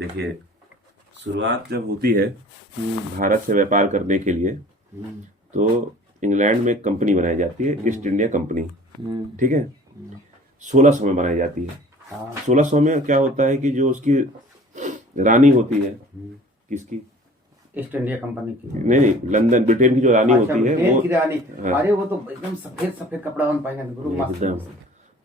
देखिए, शुरुआत जब होती है भारत से व्यापार करने के लिए, तो इंग्लैंड में एक कंपनी बनाई जाती है, ईस्ट इंडिया कंपनी। ठीक है, 1600 में बनाई जाती है। 1600 में क्या होता है कि जो उसकी रानी होती है, किसकी? ईस्ट इंडिया कंपनी की। नहीं, लंदन, ब्रिटेन की जो रानी अच्छा, होती है ब्रिटेन वो, की रानी। हाँ, अरे वो तो एकदम सफेद सफेद कपड़ा बन पाएंगे गुरु, मस्त। एकदम।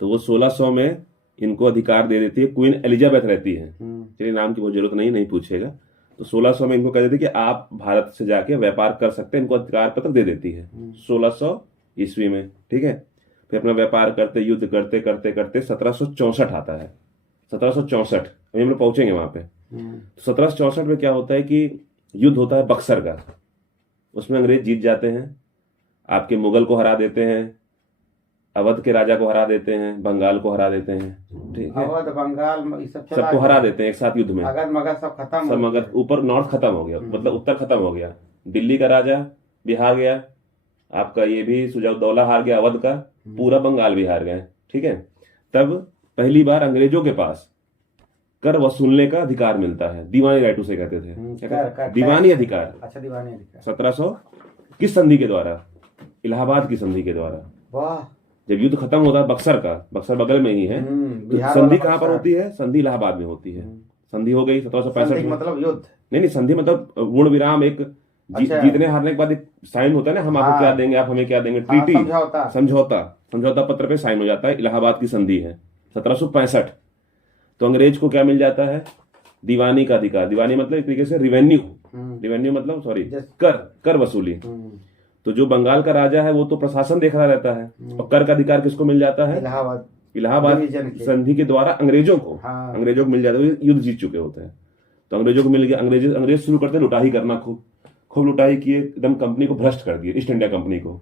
तो वो 1600 में इनको अधिकार दे देती है। क्वीन एलिजाबेथ रहती है, चलिए नाम की बहुत जरूरत नहीं पूछेगा। तो 1600 में इनको कह देती है कि आप भारत से जाके व्यापार कर सकते हैं, इनको अधिकार पत्र दे देती है 1600 ईस्वी में। ठीक है, फिर अपना व्यापार करते, युद्ध करते करते करते 1764 आता है। 1764 हम लोग पहुंचेंगे वहां पे। तो 1764 में क्या होता है कि युद्ध होता है बक्सर का। उसमें अंग्रेज जीत जाते हैं, आपके मुगल को हरा देते हैं, अवध के राजा को हरा देते हैं, बंगाल को हरा देते हैं। ठीक है, अवध बंगाल ये सब चला सबको गया। हरा देते हैं एक साथ युद्ध में। अगध मगध सब खत्म सब हो मगध, गया। ऊपर नॉर्थ खत्म हो गया, मतलब उत्तर खत्म हो गया। दिल्ली का राजा बिहार गया, आपका ये भी सुजाउद्दौला हार गया, अवध का, पूरा बंगाल भी हार गए। ठीक है, तब पहली बार अंग्रेजों के पास कर वसूलने का अधिकार मिलता है। दीवानी राइट उसे कहते थे। क्या कहते हैं? दीवानी अधिकार। अच्छा, दीवानी अधिकार। 1700 किस संधि के द्वारा? इलाहाबाद की संधि के द्वारा। वाह। जब युद्ध खत्म होता है बक्सर का, बक्सर बगल में ही है, तो बिहार संधि वाला कहाँ पर बक्सर। होती है? संधि इलाहाबाद में होती है। संधि हो गई 1765 संधि में। मतलब युद्ध। नहीं, संधि मतलब पूर्ण विराम। एक अच्छा। जीतने हारने के बाद एक साइन होता है ना, हम आपको हाँ। क्या देंगे, आप हमें क्या देंगे, हाँ, ट्रीटी, समझौता। समझौता पत्र पे साइन हो जाता है। इलाहाबाद की संधि है 1765। तो अंग्रेज को क्या मिल जाता है? दीवानी का अधिकार। दीवानी मतलब एक तरीके से रिवेन्यू। रिवेन्यू मतलब सॉरी, कर वसूली। तो जो बंगाल का राजा है वो तो प्रशासन देख रहा रहता है, और कर का अधिकार किसको मिल जाता है? इलाहाबाद डिवीजन के। संधि के द्वारा अंग्रेजों को। हाँ। अंग्रेजों को मिल जाता है, वो युद्ध जीत चुके होते हैं, तो अंग्रेजों को मिल गया। अंग्रेज शुरू करते हैं लुटाई करना, खूब लुटाई किए, एकदम कंपनी को भ्रष्ट कर दिए, ईस्ट इंडिया कंपनी को।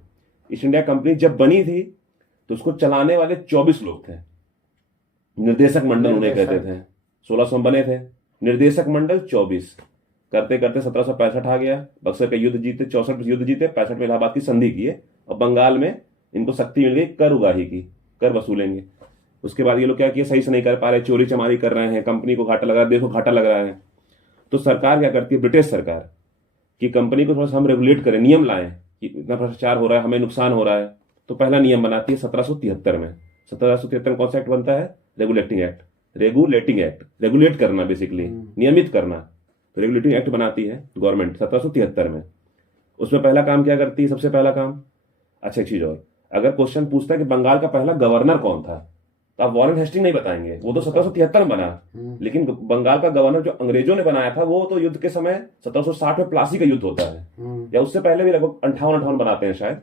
ईस्ट इंडिया कंपनी जब बनी थी तो उसको चलाने वाले 24 लोग थे। निर्देशक मंडल उन्हें कहते थे। 1600 में बने थे, निर्देशक मंडल 24। करते करते 1765 आ गया, बक्सर का युद्ध जीते, 64 में युद्ध जीते, 65 में इलाहाबाद की संधि किए, और बंगाल में इनको शक्ति मिल गई कर उगाही की, कर वसूलेंगे। उसके बाद ये लोग क्या किए, सही से नहीं कर पा रहे, चोरी चमारी कर रहे हैं, कंपनी को घाटा लग रहा है, देश को घाटा लग रहा है। तो सरकार क्या करती है, ब्रिटिश सरकार, कि कंपनी को थोड़ा सा हम रेगुलेट करें, नियम लाएं कि इतना भ्रष्टाचार हो रहा है, हमें नुकसान हो रहा है। तो पहला नियम बनाती है 1773 में। 1773 में कौन सा एक्ट बनता है? Regulating act. रेगुलेट करना, बेसिकली नियमित करना। तो रेगुलेटिंग एक्ट बनाती है गवर्नमेंट 1773 में। उसमें पहला काम क्या करती है? सबसे पहला काम, अच्छा एक चीज और, अगर क्वेश्चन पूछता है कि बंगाल का पहला गवर्नर कौन था, तो आप वॉरेन हेस्टिंग नहीं बताएंगे, वो तो 1773 में बना। लेकिन बंगाल का गवर्नर जो अंग्रेजों ने बनाया था, वो तो युद्ध के समय 1760 में प्लासी का युद्ध होता है, या उससे पहले भी लगभग 58 बनाते हैं शायद।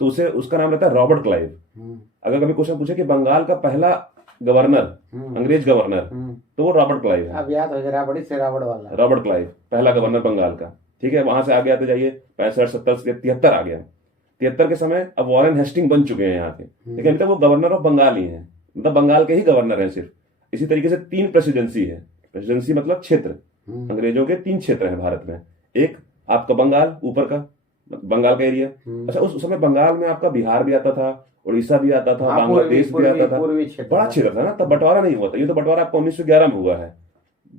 तो उसे उसका नाम रहता है रॉबर्ट क्लाइव। अगर कभी क्वेश्चन पूछे कि बंगाल का पहला गवर्नर, अंग्रेज गवर्नर, तो वो रॉबर्ट क्लाइव है। अब याद हो गया, राबड़ी से रावड़ वाला। रॉबर्ट क्लाइव पहला गवर्नर बंगाल का। ठीक है, वहां से आगे आते जाइए, 65, 70, 73 आ गया। 73 के समय अब वॉरेन हेस्टिंग बन चुके हैं यहाँ के, लेकिन अभी तक वो गवर्नर ऑफ बंगाल ही है, मतलब बंगाल के ही गवर्नर है सिर्फ। इसी तरीके से 3 प्रेसिडेंसी है। प्रेसिडेंसी मतलब क्षेत्र। अंग्रेजों के 3 क्षेत्र हैं भारत में। एक आपका बंगाल, ऊपर का बंगाल का एरिया। अच्छा, उस समय बंगाल में आपका बिहार भी आता था, उड़ीसा भी आता था, बांग्लादेश भी आता था, बड़ा क्षेत्र था ना, तब बंटवारा नहीं हुआ था। ये तो बंटवारा आपका 1911 में हुआ है।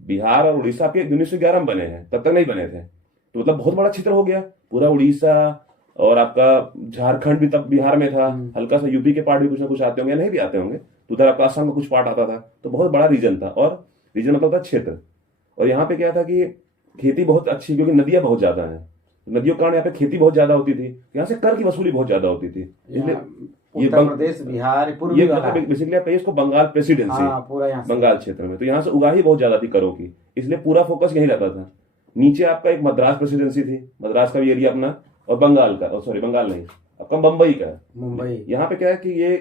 बिहार और उड़ीसा आपके 1911 में बने हैं, तब तक नहीं बने थे। तो मतलब बहुत बड़ा क्षेत्र हो गया, पूरा उड़ीसा, और आपका झारखंड भी तब बिहार में था, हल्का सा यूपी के पार्ट भी कुछ ना कुछ आते होंगे, नहीं भी आते होंगे, तो उधर आपका असम का कुछ पार्ट आता था। तो बहुत बड़ा रीजन था, और रीजन मतलब था क्षेत्र। और यहाँ पे क्या था कि खेती बहुत अच्छी, क्योंकि नदियां बहुत ज्यादा हैं, नदियों के कारण यहाँ पे खेती बहुत ज्यादा होती थी, यहाँ से कर की वसूली बहुत ज्यादा होती थी। इसलिए उत्तर प्रदेश, बिहार, पूर्वी वाला, बेसिकली आप कहिए इसको बंगाल प्रेसिडेंसी। पूरा यहाँ बंगाल क्षेत्र में, तो यहाँ से उगाही बहुत ज्यादा थी करों की, इसलिए पूरा फोकस यही रहता था। नीचे आपका एक मद्रास प्रेसिडेंसी थी, मद्रास का भी एरिया अपना, और बंगाल का, सॉरी बंगाल नहीं, आपका मुंबई का। मुंबई यहाँ पे क्या है कि ये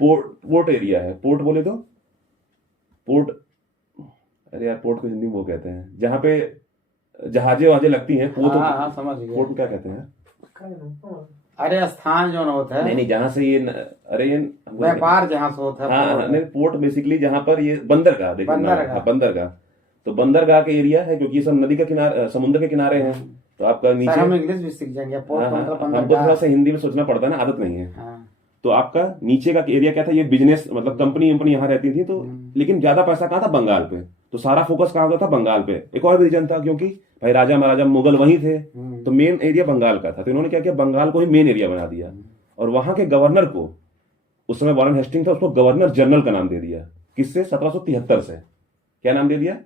पोर्ट एरिया है। पोर्ट बोले तो पोर्ट, अरे यार पोर्ट को हिंदी में वो कहते हैं जहाँ पे जहाजें वहाजें लगती हैं, वो तो समझ गया। पोर्ट क्या कहते हैं? अरे स्थान जो होता है, नहीं, जहां से ये अरे ये व्यापार जहां से होता है। हाँ, नहीं, पोर्ट बेसिकली जहां पर ये बंदरगाह, देखिए बंदरगाह। तो बंदरगाह के एरिया है, क्योंकि ये सब नदी का किनारे, समुद्र के किनारे हैं। तो आपका नीचे हम इंग्लिश भी सीख जाएंगे। पोर्ट मतलब हमको थोड़ा सा हिंदी में सोचना पड़ता है ना, आदत नहीं है। तो आपका नीचे का एरिया क्या था, ये बिजनेस मतलब कंपनी वंपनी यहाँ रहती थी, तो लेकिन ज्यादा पैसा कहाँ था, बंगाल पे। तो सारा फोकस कहाँ होता था, बंगाल पे। एक और रीजन था, क्योंकि भाई राजा महाराजा मुगल वहीं थे, तो मेन एरिया बंगाल का था। तो इन्होंने क्या किया, बंगाल को ही मेन एरिया बना दिया, और वहां के गवर्नर को, उस समय वॉरेन हेस्टिंग था, उसको गवर्नर जनरल का नाम दे दिया। किससे, 1773 से। क्या नाम दे दिया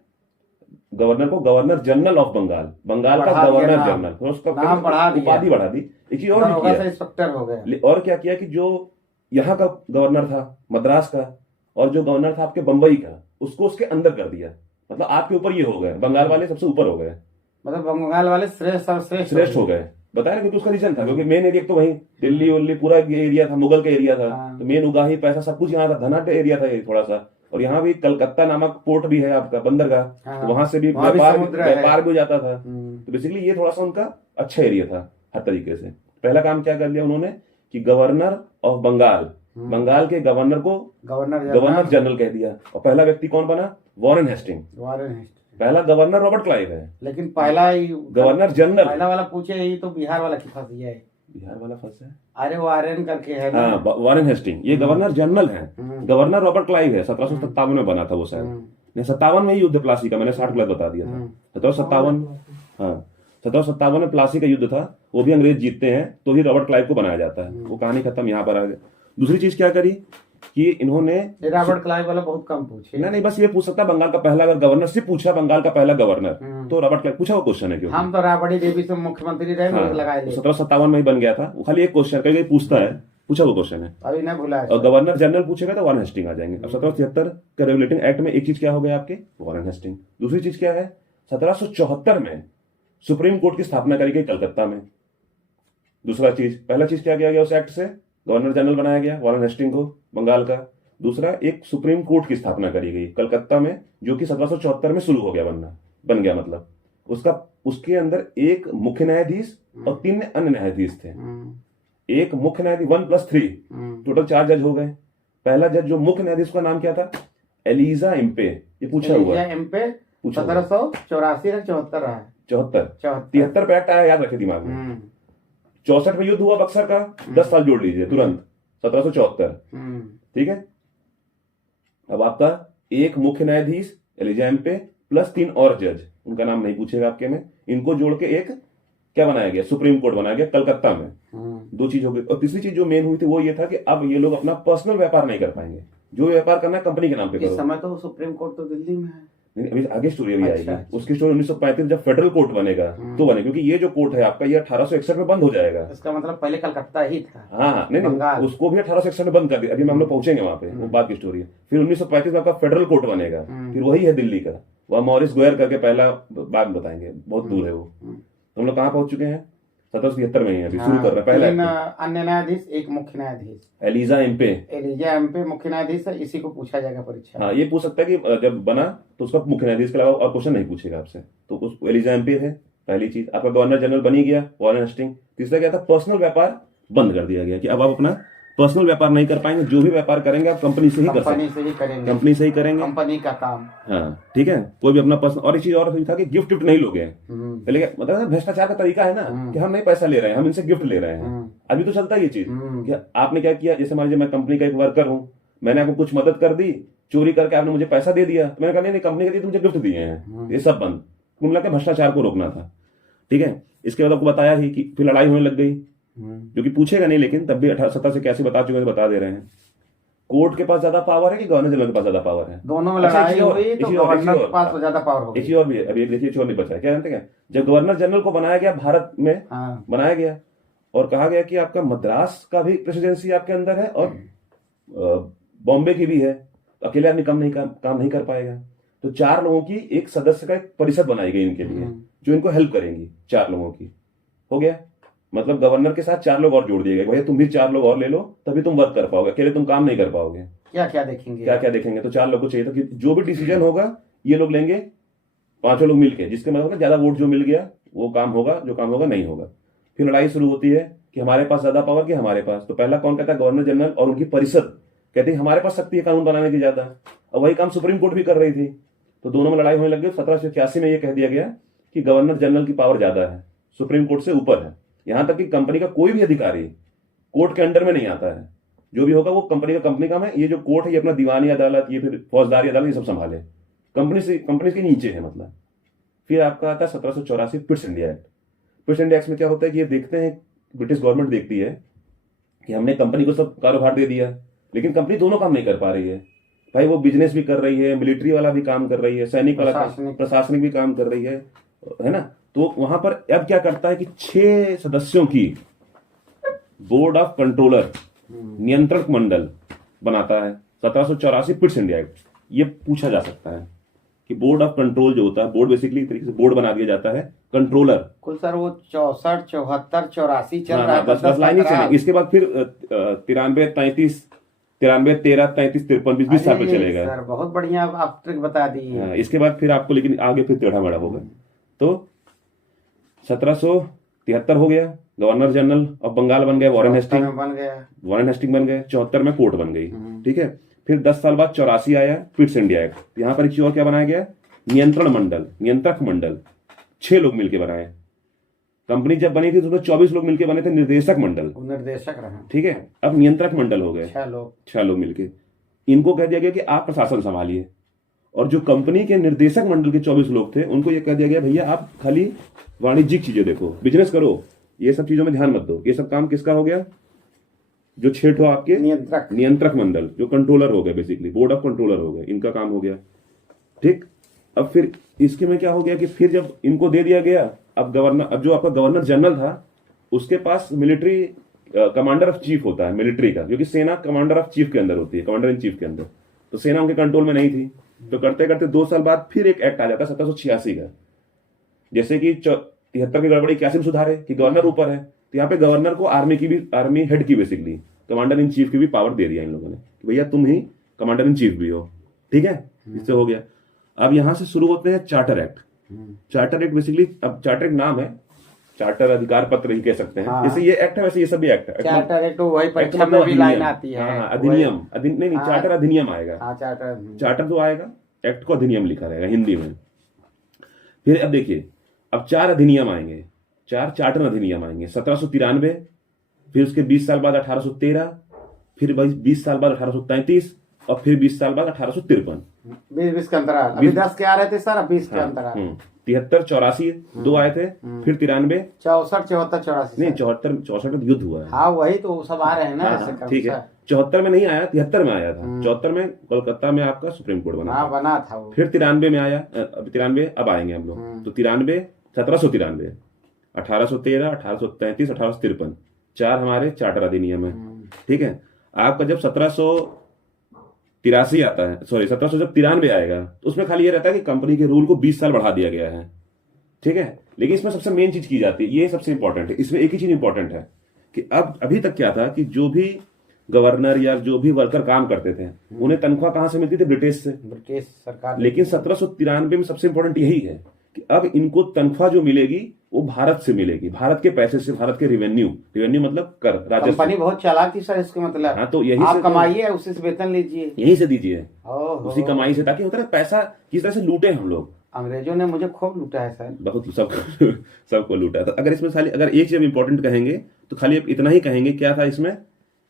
गवर्नर को, governor general of Bengal, Bengal का गवर्नर जनरल। फिर उसका नाम बढ़ा दिया, उपाधि बढ़ा दी। एक चीज और भी किया, इंस्पेक्टर हो गए। और क्या किया कि जो यहाँ का गवर्नर था मद्रास का, और जो गवर्नर था आपके बंबई का, उसको उसके अंदर कर दिया। मतलब आपके ऊपर ये हो गए, बंगाल वाले सबसे ऊपर हो गए, मतलब बंगाल वाले श्रेष्ठ हो गए। बताया ना, क्योंकि उसका रीजन था, क्योंकि मेन एरिया तो वही दिल्ली उल्ली पूरा एरिया था, मुगल का एरिया था। तो मेन उगाही पैसा सब कुछ यहाँ था, धनाढ्य एरिया था ये थोड़ा सा। और यहाँ भी कलकत्ता नामक पोर्ट भी है आपका, बंदरगाह, तो वहां से भी व्यापार भी जाता था। तो बेसिकली ये थोड़ा सा उनका अच्छा एरिया था हर तरीके से। पहला काम क्या कर लिया उन्होंने कि गवर्नर ऑफ बंगाल, बंगाल के गवर्नर को गवर्नर जनरल कह दिया। और पहला व्यक्ति कौन बना, वॉरेन हेस्टिंग। पहला गवर्नर रॉबर्ट क्लाइव है, लेकिन पहला गवर्नर जनरल। पहला वाला पूछे ही तो बिहार वाला की फंस गया है। बिहार वाला फंस है, अरे वारेन करके है ना। हाँ, वॉरेन हेस्टिंग। ये गवर्नर जनरल है। गवर्नर रॉबर्ट क्लाइव है, 1757 में बना था वो शायद। 57 में ही युद्ध प्लासी का, मैंने 60 गलत बता दिया था। 1757, हाँ 1757 में प्लासी का युद्ध था, वो भी अंग्रेज जीतते हैं, तो ही रॉबर्ट क्लाइव को बनाया जाता है। वो कहानी खत्म, यहाँ पर आ गया। दूसरी चीज क्या करी कि इन्होंने, रॉबर्ट क्लाइव वाला बहुत कम पूछे। नहीं, बस ये पूछ सकता बंगाल का पहला, अगर गवर्नर से पूछा बंगाल का पहला गवर्नर, तो रॉबर्ट क्लाइव पूछा वो क्वेश्चन है। क्योंकि हम तो राबड़ी देवी से मुख्यमंत्री रहे, हाँ, लगाए 1757 में ही बन गया था वो। खाली एक क्वेश्चन कहीं पूछता है, पूछा वो क्वेश्चन है, अभी ना भूला। और गवर्नर जनरल पूछेगा तो वॉरेन हेस्टिंग आ जाएंगे। अब 1773 के रेगुलेटिंग एक्ट में एक चीज क्या हो गया आपके, वॉरेन हेस्टिंग। दूसरी चीज क्या है, 1774 में सुप्रीम कोर्ट की स्थापना करी गई कलकत्ता में। दूसरा चीज, पहला चीज क्या किया गया उस एक्ट से, गवर्नर जनरल बनाया गया वॉरेन हेस्टिंग को बंगाल का। दूसरा, एक सुप्रीम कोर्ट की स्थापना करी गई कलकत्ता में, जो कि 1774 में शुरू हो गया बन गया। मतलब उसके अंदर एक मुख्य न्यायाधीश और 3 अन्य न्यायाधीश थे। एक मुख्य न्यायाधीश 1+3, टोटल 4 जज हो गए। पहला जज जो मुख्य न्यायाधीश का नाम क्या था, एलिजा इम्पे। ये पूछा हुआ है, 1784 या 74 रहा है, 73 पे एक्ट आया, याद रखे दिमाग में। 64 में युद्ध हुआ बक्सर का, 10 साल जोड़ लीजिए तुरंत, 1774। ठीक है। अब आपका एक मुख्य न्यायाधीश एलिजा एम्पे प्लस 3 और जज, उनका नाम नहीं पूछेगा आपके में, इनको जोड़ के एक क्या बनाया गया, सुप्रीम कोर्ट बनाया गया कलकत्ता में। 2 चीज हो गई। और तीसरी चीज जो मेन हुई थी वो ये था कि अब ये लोग अपना पर्सनल व्यापार नहीं कर पाएंगे, जो व्यापार करना है कंपनी के नाम पे करो। इस समय तो सुप्रीम कोर्ट तो दिल्ली में है। नहीं, अभी आगे स्टोरी अभी आएगी। उसकी स्टोरी 1935 जब फेडरल कोर्ट बनेगा तो बने, क्योंकि ये जो कोर्ट है आपका, ये 1861 में बंद हो जाएगा। इसका मतलब पहले कलकत्ता ही था। हाँ, नहीं, उसको भी 1861 में बंद कर दिया। अभी हम लोग पहुंचेंगे वहां पे, वो बात की स्टोरी है। फिर 1935 में आपका फेडरल कोर्ट बनेगा, फिर वही है दिल्ली का, वह मॉरिस गोयर करके पहला, बाद बताएंगे, बहुत दूर है वो। तो हम लोग कहाँ पहुंच चुके हैं, 1773 में ही अभी शुरू कर रहे हैं। पहला अन्य न्यायाधीश, एक मुख्य न्यायाधीश, एलिजा एम्पे मुख्य न्यायाधीश है। इसी को पूछा जाएगा परीक्षा। हाँ, ये पूछ सकता है कि जब बना तो उसका मुख्य न्यायाधीश के अलावा और क्वेश्चन नहीं पूछेगा आपसे। तो उस एलिजा एम्पे है पहली चीज। आपका गवर्नर जनरल बनी गया वॉरेन हेस्टिंग। तीसरा क्या था, पर्सनल व्यापार बंद कर दिया गया कि अब आप अपना पर्सनल व्यापार नहीं कर पाएंगे, जो भी व्यापार करेंगे आप कंपनी से ही कर सकते, कंपनी से ही करेंगे, कंपनी का काम। हाँ, ठीक है। कोई भी अपना पर्सनल, और एक चीज और था कि गिफ्ट नहीं लोगे। पहले मतलब भ्रष्टाचार का तरीका है ना कि हम नहीं पैसा ले रहे हैं, हम इनसे गिफ्ट ले रहे हैं। अभी तो चलता है ये चीज कि आपने क्या किया, जैसे मान लीजिए मैं कंपनी का एक वर्कर हूँ, मैंने आपको कुछ मदद कर दी, चोरी करके आपने मुझे पैसा दे दिया, तो मैंने कहा नहीं, कंपनी के दिए, मुझे गिफ्ट दिए हैं। ये सब बंद, कुल मिला के भ्रष्टाचार को रोकना था। ठीक है। इसके बाद आपको बताया ही कि फिर लड़ाई होने लग गई, जो कि पूछेगा नहीं, लेकिन तब भी 1870 से कैसे बता चुके हैं, बता दे रहे हैं। कोर्ट के पास ज्यादा पावर है कि गवर्नर जनरल के पास ज्यादा पावर है? दोनों में लड़ाई हुई तो गवर्नर के पास ज्यादा पावर होगी। एक चीज और भी है, अभी देखिए, चीज और नहीं बचा है। क्या जानते हैं, जब गवर्नर जनरल को बनाया गया भारत में, बनाया गया और कहा गया कि आपका मद्रास का भी प्रेसिडेंसी आपके अंदर है और बॉम्बे की भी है, अकेले आदमी काम नहीं कर पाएगा। तो 4 लोगों की एक सदस्य का एक परिषद बनाई गई इनके लिए, जो इनको हेल्प करेंगी। 4 लोगों की हो गया, मतलब गवर्नर के साथ 4 लोग और जोड़ दिए गए, भैया तुम भी 4 लोग और ले लो, तभी तुम वर्क कर पाओगे, अकेले तुम काम नहीं कर पाओगे। क्या क्या देखेंगे तो 4 लोग को चाहिए था कि जो भी डिसीजन होगा ये लोग लेंगे, 5 लोग मिलके, जिसके मतलब ज्यादा वोट जो मिल गया वो काम होगा, जो काम होगा नहीं होगा। फिर लड़ाई शुरू होती है कि हमारे पास ज्यादा पावर कि हमारे पास। तो पहला कौन कहता है, गवर्नर जनरल और उनकी परिषद कहती है हमारे पास शक्ति है कानून बनाने की ज्यादा, और वही काम सुप्रीम कोर्ट भी कर रही थी। तो दोनों में लड़ाई होने लग गई। 1781 में यह कह दिया गया कि गवर्नर जनरल की पावर ज्यादा है, सुप्रीम कोर्ट से ऊपर है। यहां तक कि कंपनी का कोई भी अधिकारी कोर्ट के अंडर में नहीं आता है, जो भी होगा वो कंपनी का है। ये जो कोर्ट है ये अपना दीवानी अदालत, ये फिर फौजदारी अदालत, ये सब संभाले, कंपनी के नीचे है मतलब। फिर आपका आता है 1784 Pitt's India act. Pitt's India act में क्या होता है कि ये देखते हैं, ब्रिटिश गवर्नमेंट देखती है कि हमने कंपनी को सब कारोबार दे दिया, लेकिन कंपनी दोनों काम नहीं कर पा रही है भाई। वो बिजनेस भी कर रही है, मिलिट्री वाला भी काम कर रही है, सैनिक वाला प्रशासनिक भी काम कर रही है ना। तो वहां पर अब क्या करता है कि 6 सदस्यों की बोर्ड ऑफ कंट्रोलर, नियंत्रक मंडल बनाता है। 1784 पिट्स इंडिया एक्ट। ये पूछा जा सकता है कि बोर्ड ऑफ कंट्रोल जो होता है, बोर्ड बेसिकली तरीके से बोर्ड बना दिया जाता है, कंट्रोलर। कुल सर वो 64, 74, 84 चल रहा है, 10 लाइन ही चलेगी। इसके बाद फिर 93, 33, 93, 13, 33, 53, 20 साल पे चलेगा। सर बहुत बढ़िया आप ट्रिक बता दी है। इसके बाद फिर आपको लेकिन आगे फिर टेढ़ा मेढ़ा होगा। तो 1773 हो गया, गवर्नर जनरल ऑफ बंगाल बन गए, वॉरेन हेस्टिंग बन गया, वॉरेन हेस्टिंग बन गए। 74 में कोर्ट बन गई, ठीक है। फिर 10 साल बाद 84 आया पिट्स इंडिया एक्ट। यहाँ पर एक चीज और क्या बनाया गया, नियंत्रण मंडल, नियंत्रक मंडल। 6 लोग मिलकर बनाए। कंपनी जब बनी थी तो 24 लोग मिलकर बने थे, निर्देशक मंडल, निर्देशक रहे, ठीक है। अब नियंत्रक मंडल हो गए 6 लोग मिलकर। इनको कह दिया गया कि आप प्रशासन संभालिए, और जो कंपनी के निर्देशक मंडल के 24 लोग थे उनको यह कह दिया गया भैया आप खाली वाणिज्यिक चीजें देखो, बिजनेस करो, ये सब चीजों में ध्यान मत दो। ये सब काम किसका हो गया, जो 6 ठो आपके नियंत्रक मंडल, जो कंट्रोलर हो गए, बेसिकली बोर्ड ऑफ कंट्रोलर हो गए, इनका काम हो गया, ठीक। अब फिर इसके में क्या हो गया कि फिर जब इनको दे दिया गया, अब जो आपका गवर्नर जनरल था उसके पास मिलिट्री कमांडर ऑफ चीफ होता है मिलिट्री का, क्योंकि सेना कमांडर ऑफ चीफ के अंदर होती है, कमांडर इन चीफ के अंदर। तो सेना उनके कंट्रोल में नहीं थी। तो करते करते 2 साल बाद फिर एक एक्ट आ जाता है 1786 का। जैसे कि 73 की गड़बड़ी 81 में सुधारे कि गवर्नर ऊपर है, तो यहाँ पे गवर्नर को आर्मी हेड की, बेसिकली कमांडर इन चीफ की भी पावर दे दिया इन लोगों ने कि भैया तुम ही कमांडर इन चीफ भी हो, ठीक है। इससे हो गया। अब यहां से शुरू होते हैं charter act. Charter act basically, अब चार्टर एक नाम है, चार्टर अधिकार पत्र ही कह सकते हैं। हाँ। जैसे ये एक्ट है वैसे ये सभी एक्ट है। चार्टर एक्ट वही परीक्षा में भी लाइन आती है। अधिनियम, नहीं चार्टर अधिनियम आएगा। चार्टर जो आएगा, एक्ट को अधिनियम लिखा रहेगा हिंदी में। फिर अब देखिए, अब 4 अधिनियम आएंगे, 4 चार्टर अधिनियम आएंगे। 1793, फिर उसके 20 साल बाद 1813, फिर 20 साल बाद 1833, और फिर 20 साल बाद 1853। 20 का अंतराल, अभी 10 के आ रहे थे सर, अब 20 का अंतराल। 73, 84 2 आए थे, फिर 93, 64, 74, 84 नहीं 74, 64 में युद्ध हुआ है। हाँ वही तो सब आ रहे हैं ना, ठीक है। 74 में नहीं आया, 73 में आया था। 74 में कोलकाता में आपका सुप्रीम कोर्ट बना था वो। फिर 93 में आया, अब 93 अब आएंगे हम लोग। तो 93, 1793, 1813, 1833, 1853, 4 हमारे चार्टर अधिनियम है, ठीक है। आपका जब 1783 आता है, सॉरी 1793 आएगा, तो उसमें खाली ये रहता है कि कंपनी के रूल को 20 साल बढ़ा दिया गया है, ठीक है। लेकिन इसमें सबसे मेन चीज की जाती है, ये सबसे इंपॉर्टेंट है, इसमें एक ही चीज इंपॉर्टेंट है कि अब अभी तक क्या था कि जो भी गवर्नर या जो भी वर्कर काम करते थे उन्हें तनख्वाह कहां से मिलती थी, ब्रिटिश से, ब्रिटिश सरकार। लेकिन 1793 में सबसे इंपॉर्टेंट यही है कि अब इनको तनख्वाह जो मिलेगी वो भारत से मिलेगी, भारत के पैसे से, भारत के रेवेन्यू मतलब कर, राजस्व। कंपनी बहुत चालाक थी सर इसके मतलब। हाँ, तो यही आप कमाइए, उसी से वेतन लीजिए, यहीं से दीजिए, उसी कमाई से, ताकि होता है पैसा किस तरह से लूटे हम लोग। अंग्रेजों ने मुझे खूब लूटा है सर, बहुत, सबको लूटा था। अगर इसमें खाली अगर एक चीज इंपॉर्टेंट कहेंगे तो खाली अब इतना ही कहेंगे, क्या था इसमें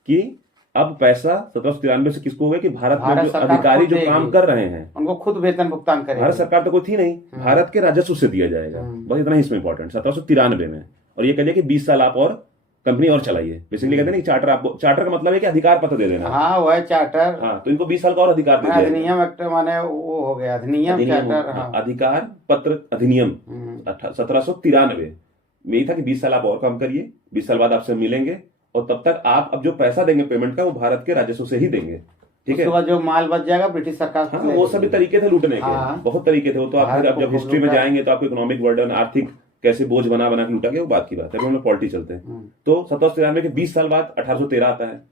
कि अब पैसा 1793 से किसको हो गया कि भारत में जो अधिकारी जो काम कर रहे हैं उनको खुद वेतन भुगतान करें। भारत सरकार तो कोई थी नहीं, भारत के राजस्व से दिया जाएगा, बस इतना ही इसमें इंपॉर्टेंट। 1793 में, और ये कहिए कि 20 साल आप और कंपनी और चलाइए। बेसिकली कहते हैं ना चार्टर, आपको चार्टर का मतलब है कि अधिकार पत्र दे देना। हाँ वो है चार्टर। हाँ, तो इनको 20 साल का और अधिकार दे दिया। अधिनियम एक्ट माने वो हो गया, अधिनियम चार्टर। अधिकार पत्र अधिनियम 1793 में यही था कि 20 साल आप और काम करिए, 20 साल बाद आपसे मिलेंगे, और तब तक आप अब जो पैसा देंगे पेमेंट का वो भारत के राजस्व से ही देंगे, ठीक है। उसके बाद जो माल बच जाएगा ब्रिटिश सरकार। हाँ, वो सभी तरीके थे लूटने के, बहुत तरीके थे वो तो। आप जब हिस्ट्री में जाएंगे तो आपको इकोनॉमिक बर्डन, आर्थिक कैसे बोझ बना के लूटा गया, वो बात की बात है, अभी हम लोग पॉलिटी चलते हैं। तो 1793 के 20 साल बाद 1813 आता है।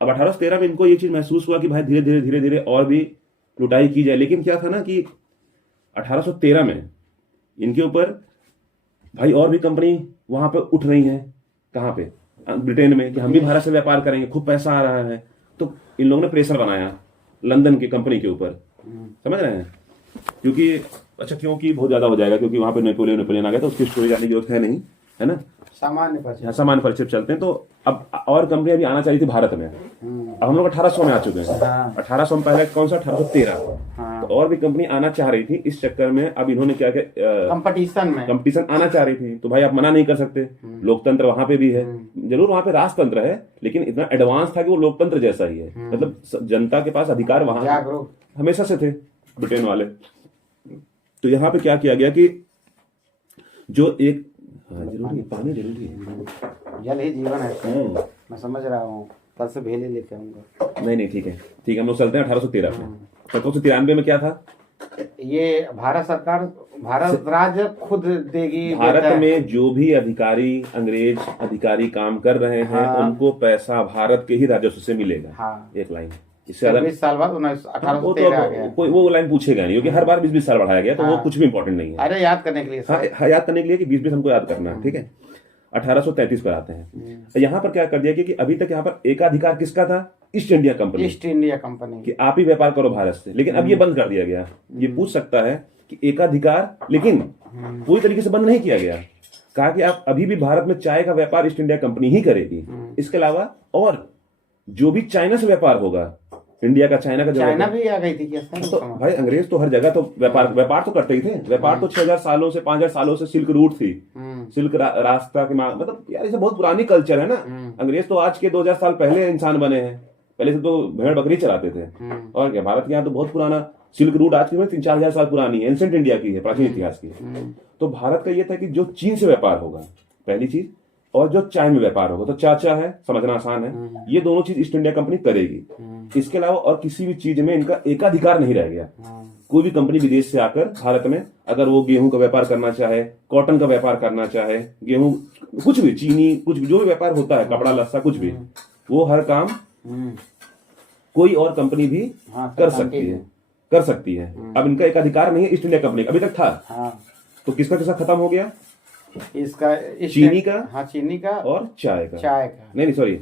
अब 1813 में इनको ये चीज महसूस हुआ कि भाई धीरे धीरे और भी लुटाई की जाए। लेकिन क्या था ना कि 1813 में इनके ऊपर भाई और भी कंपनी वहां पे उठ रही है, कहां पे, ब्रिटेन में, कि हम भी भारत से व्यापार करेंगे, खूब पैसा आ रहा है। तो इन लोगों ने प्रेशर बनाया लंदन की कंपनी के ऊपर, समझ रहे हैं, क्योंकि बहुत ज्यादा हो जाएगा, क्योंकि वहां पे नेपोलियन आ गया, तो उसकी स्टोरी जानने की जरूरत है नहीं, है ना, सामान्य परिचय। यहाँ सामान्य परिचय चलते हैं। तो अब और कंपनी अभी आना चाहिए थी भारत में, अब हम लोग 1800 में आ चुके हैं। हाँ। 1800 में पहले कौन सा 1813। हाँ। तो और भी कंपनी आना चाह रही थी, इस चक्कर में अब इन्होंने क्या किया, कंपटीशन आना चाह रही थी, तो भाई आप मना नहीं कर सकते, लोकतंत्र वहां पे भी है, जरूर वहां पे राजतंत्र है लेकिन इतना एडवांस था कि वो लोकतंत्र जैसा ही है, मतलब जनता के पास अधिकार वहां हमेशा से थे ब्रिटेन वाले। तो यहाँ पे क्या किया गया कि जो एक जरूरी पानी जरूरी है, जल ही जीवन है। मैं समझ रहा हूँ, कल से भेले लेके आऊंगा। नहीं ठीक है हम लोग चलते हैं 1813 में। 1793 में क्या था, ये भारत सरकार, भारत राज्य खुद देगी। भारत में जो भी अधिकारी, अंग्रेज अधिकारी काम कर रहे हैं, उनको पैसा भारत के ही राजस्व से मिलेगा। एक लाइन, इससे 20 साल बाद 1813 आ गया। कोई वो लाइन पूछेगा नहीं, क्योंकि हर बार 20-20 साल बढ़ाया गया, तो वो कुछ भी इंपॉर्टेंट नहीं है। अरे याद करने के लिए, हाँ याद करने के लिए कि 20-20 हमको याद करना है, ठीक है। 1833 पर आते हैं। यहाँ पर क्या कर दिया कि अभी तक यहाँ पर एकाधिकार किसका था, ईस्ट इंडिया कंपनी कि आप ही व्यापार करो भारत से, लेकिन अब ये बंद कर दिया गया। ये पूछ सकता है कि एकाधिकार, लेकिन पूरी तरीके से बंद नहीं किया गया। कहा कि आप अभी भी भारत में चाय का व्यापार ईस्ट इंडिया कंपनी ही करेगी, इसके अलावा और जो भी चाइना से व्यापार होगा, इंडिया का चाइना का, चाइना भी आ गई थी क्या? तो भाई अंग्रेज तो हर जगह तो व्यापार तो करते ही थे। व्यापार तो 6000 सालों से 5000 सालों से सिल्क रूट थी, सिल्क रास्ता के मतलब यार ये बहुत पुरानी कल्चर है ना। अंग्रेज तो आज के 2000 साल पहले इंसान बने हैं, पहले से तो भेड़ बकरी चलाते थे। और क्या, भारत के यहाँ तो बहुत पुराना सिल्क रूट आज की 3-4 हजार साल पुरानी है, एंशिएंट इंडिया की है, प्राचीन इतिहास की है। तो भारत का ये था कि जो चीन से व्यापार होगा पहली चीज, और जो चाय में व्यापार होगा, तो चाचा है, समझना आसान है, ये दोनों चीज ईस्ट इंडिया कंपनी करेगी। इसके अलावा और किसी भी चीज में इनका एकाधिकार नहीं रह गया। कोई भी कंपनी विदेश से आकर भारत में अगर वो गेहूं का व्यापार करना चाहे, कॉटन का व्यापार करना चाहे, गेहूं कुछ भी, चीनी, कुछ भी, जो भी व्यापार होता है, कपड़ा लत्ता कुछ भी, वो हर काम कोई और कंपनी भी कर सकती है। अब इनका एकाधिकार नहीं है ईस्ट इंडिया कंपनी, अभी तक था। तो किसका किसका खत्म हो गया, इसका चीनी का, चीनी का और चाय का नहीं सॉरी,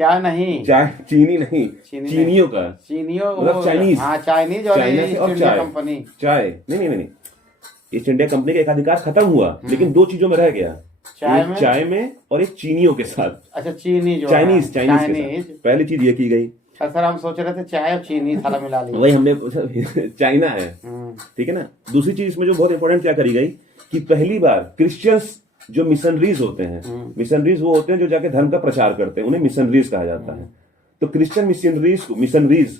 चाय नहीं, चीनी नहीं, चीनियों का, मतलब चाइनीज, चाइनीज और चाय कंपनी, चाय नहीं, ईस्ट इंडिया कंपनी का एकाधिकार खत्म हुआ, लेकिन दो चीजों में रह गया, चाय में और एक चीनियों के साथ। अच्छा, चीनी जो चाइनीज पहली चीज ये की गई। सर हम सोच रहे थे चाय और चीनी साला मिला लिया, वही हमने चाइना है, ठीक है ना। दूसरी चीज इसमें जो बहुत इंपॉर्टेंट क्या करी गई कि पहली बार क्रिश्चियंस जो मिशनरीज होते हैं, मिशनरीज वो होते हैं जो जाके धर्म का प्रचार करते हैं, उन्हें मिशनरीज कहा जाता है। तो क्रिश्चियन मिशनरीज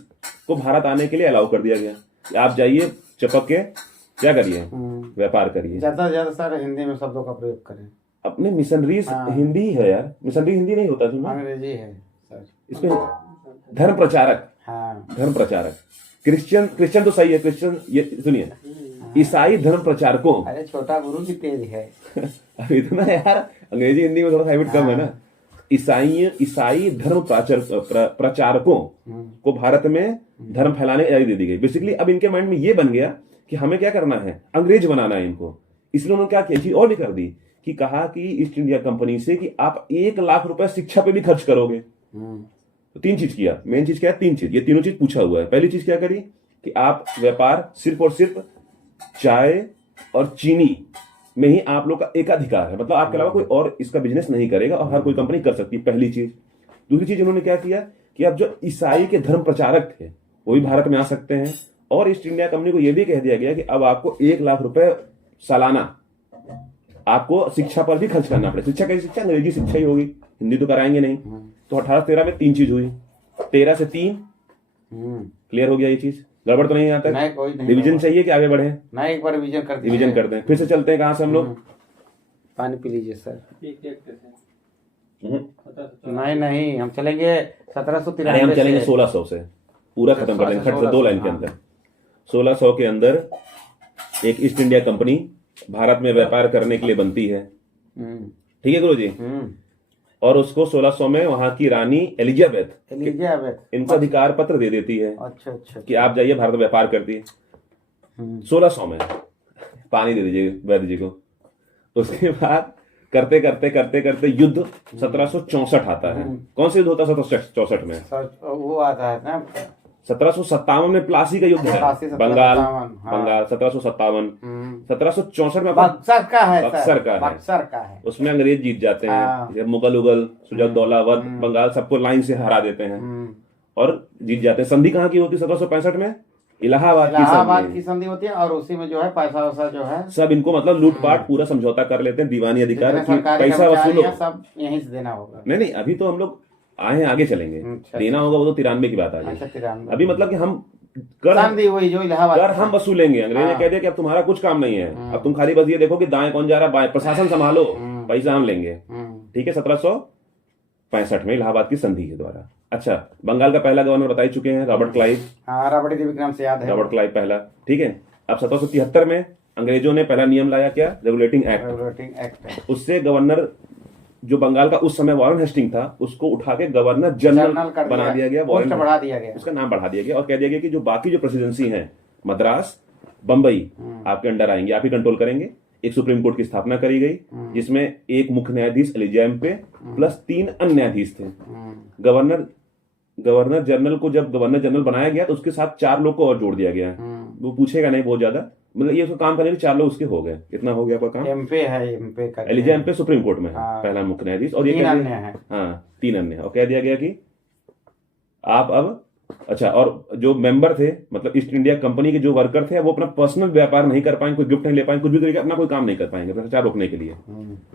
को भारत आने के लिए अलाउ कर दिया गया। आप जाइए, चपक के क्या करिए, व्यापार करिए। ज्यादा से ज्यादा सर हिंदी में शब्दों का प्रयोग करें। अपने मिशनरीज हिंदी है यार, मिशनरी हिंदी नहीं होता, अंग्रेजी है सर। इसमें धर्म प्रचारक, धर्म प्रचारक, क्रिश्चियन तो सही है, क्रिश्चियन ये सुनिए, ईसाई धर्म प्रचारकों। अरे छोटा गुरु की तेज है अभी इतना यार, अंग्रेजी हिंदी में थोड़ा हैबिट कम है ना। ईसाई धर्म प्रचारकों को भारत में धर्म फैलाने की आजादी दे दी गई। बेसिकली अब इनके माइंड में ये बन गया कि हमें क्या करना है, अंग्रेज बनाना है इनको। इसलिए उन्होंने क्या किया, चीज और भी कर दी कि कहा कि ईस्ट इंडिया कंपनी से कि आप 1 लाख रुपए शिक्षा पे भी खर्च करोगे। तो 3 चीज किया, मेन चीज क्या है, 3 चीज, ये तीनों चीज पूछा हुआ है। पहली चीज क्या करी कि आप व्यापार सिर्फ और सिर्फ चाय और चीनी में ही आप लोग का एकाधिकार है, मतलब आपके अलावा कोई और इसका बिजनेस नहीं करेगा और हर कोई कंपनी कर सकती है, पहली चीज। दूसरी चीज उन्होंने क्या किया कि अब जो ईसाई के धर्म प्रचारक थे वो भी भारत में आ सकते हैं। और ईस्ट इंडिया कंपनी को यह भी कह दिया गया कि अब आपको 1 लाख रुपए सालाना आपको शिक्षा पर भी खर्च करना पड़े। शिक्षा कैसी शिक्षा, अंग्रेजी शिक्षा ही होगी, हिंदी तो कराएंगे नहीं। तो 1813 में 3 चीज हुई, 13 से 3 क्लियर हो गया। ये चीज गड़बड़ तो नहीं आता है, रिवीजन चाहिए कि आगे बढ़े? नहीं, एक बार रिवीजन कर दें, फिर से चलते हैं। कहां से हम लोग? पानी पी लीजिए सर। नहीं हम चलेंगे 1793, हम चलेंगे 1600 से, पूरा खत्म कर देंगे, 2 लाइन के अंदर। 1600 के अंदर एक ईस्ट इंडिया कंपनी भारत में व्यापार करने के लिए बनती है, ठीक है गुरु जी। और उसको 1600 में वहां की रानी एलिजाबेथ इनको अधिकार पत्र दे देती है। अच्छा कि आप जाइए, भारत में व्यापार करती है। 1600 में पानी दे दीजिए वैद्य जी को। उसके बाद करते करते युद्ध 1764 आता है। कौन सा युद्ध होता है 1764 में? वो आता है ना, 1757 में प्लासी का युद्ध है, 1757, बंगाल हाँ। बंगाल 1757। हम्म। 1764 में अपन बक्सर का है सर, बक्सर का है। बक्सर का है। उसमें अंग्रेज जीत जाते हाँ। हैं, जब मुगल उगल सुजाउद्दौला अवध बंगाल सबको लाइन से हरा देते हैं और जीत जाते हैं। संधि कहाँ की होती है 1765 में? इलाहाबाद की इलाहाबाद संधि। की संधि होती है और उसी में जो है पैसा वैसा जो है सब इनको मतलब लूटपाट पूरा समझौता कर लेते हैं, दीवानी अधिकार जितने की सरकारी पैसा कर्मचारी वसूलो। हैं, सब यहीं से देना होगा। नहीं नहीं, अभी तो हम लोग आए हैं, आगे चलेंगे। अच्छा, देना होगा वो तो 93 की बात आ अच्छा, जाए। 93 अभी मतलब कि हम कर संधि हुई जो इलाहाबाद कर हम वसूलेंगे। अंग्रेज ने हाँ। कह दिया कि अब तुम्हारा कुछ काम नहीं है, अब तुम खाली बस ये देखो कि दाएं कौन जा रहा है, बाएं प्रशासन संभालो, पैसा हम लेंगे। ठीक है, 1765 में इलाहाबाद की संधि के द्वारा। अच्छा, बंगाल का पहला गवर्नर बता ही चुके हैं, रॉबर्ट क्लाइव। हाँ, रॉबर्ट क्लाइव नाम से याद है। रॉबर्ट क्लाइव पहला। ठीक है, अब 1773 में अंग्रेजों ने पहला नियम लाया, क्या? Regulating act. उससे गवर्नर जो बंगाल का उस समय वॉरेन हेस्टिंग था, उसको उठा के गवर्नर जनरल बना दिया गया, पोस्ट बढ़ा दिया गया, उसका नाम बढ़ा दिया गया और कह दिया गया कि जो बाकी जो प्रेसिडेंसी है, मद्रास, बंबई, आपके अंडर आएंगे, आप ही कंट्रोल करेंगे। एक सुप्रीम कोर्ट की स्थापना करी गई, जिसमें एक मुख्य न्यायाधीश एलिजाम्पे प्लस 3 अन्य न्यायाधीश थे। गवर्नर जनरल को जब गवर्नर जनरल बनाया गया तो उसके साथ 4 लोग को और जोड़ दिया गया। वो पूछेगा नहीं बहुत ज्यादा, मतलब ये उसको काम करने के 4 लोग उसके हो गए। इतना हो गया आपका काम। एमपे है, एमपे का एलिजाम्पे सुप्रीम कोर्ट में है, पहला मुख्य न्यायाधीश। और ये 3 अन्य है। हाँ, 3 अन्य। और कह दिया गया कि आप अब अच्छा, और जो मेंबर थे, मतलब ईस्ट इंडिया कंपनी के जो वर्कर थे, वो अपना पर्सनल व्यापार नहीं कर पाएंगे, कोई गिफ्ट नहीं ले पाएंगे, कुछ भी तरीके अपना कोई काम नहीं कर पाएंगे, भ्रष्टाचार रोकने के लिए।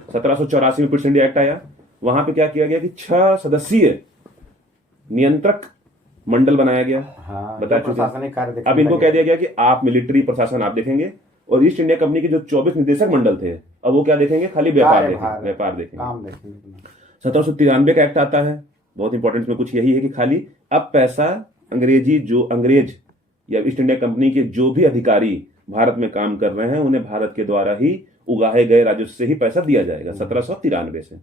1784 में क्विट्स इंडिया एक्ट आया। वहां पे क्या किया गया कि 6 सदस्यीय नियंत्रक मंडल बनाया गया। बता प्रशासनिक कार्य। अब इनको कह दिया गया कि आप मिलिट्री प्रशासन आप देखेंगे, और ईस्ट इंडिया कंपनी के जो 24 निदेशक मंडल थे, अब वो क्या देखेंगे? खाली व्यापार देखेंगे। 1793 का एक्ट आता है, बहुत इंपॉर्टेंट में कुछ यही है कि खाली अब पैसा अंग्रेज या ईस्ट इंडिया कंपनी के जो भी अधिकारी भारत में काम कर रहे हैं, उन्हें भारत के द्वारा ही उगाए गए राजस्व से ही पैसा दिया जाएगा, 1793 से।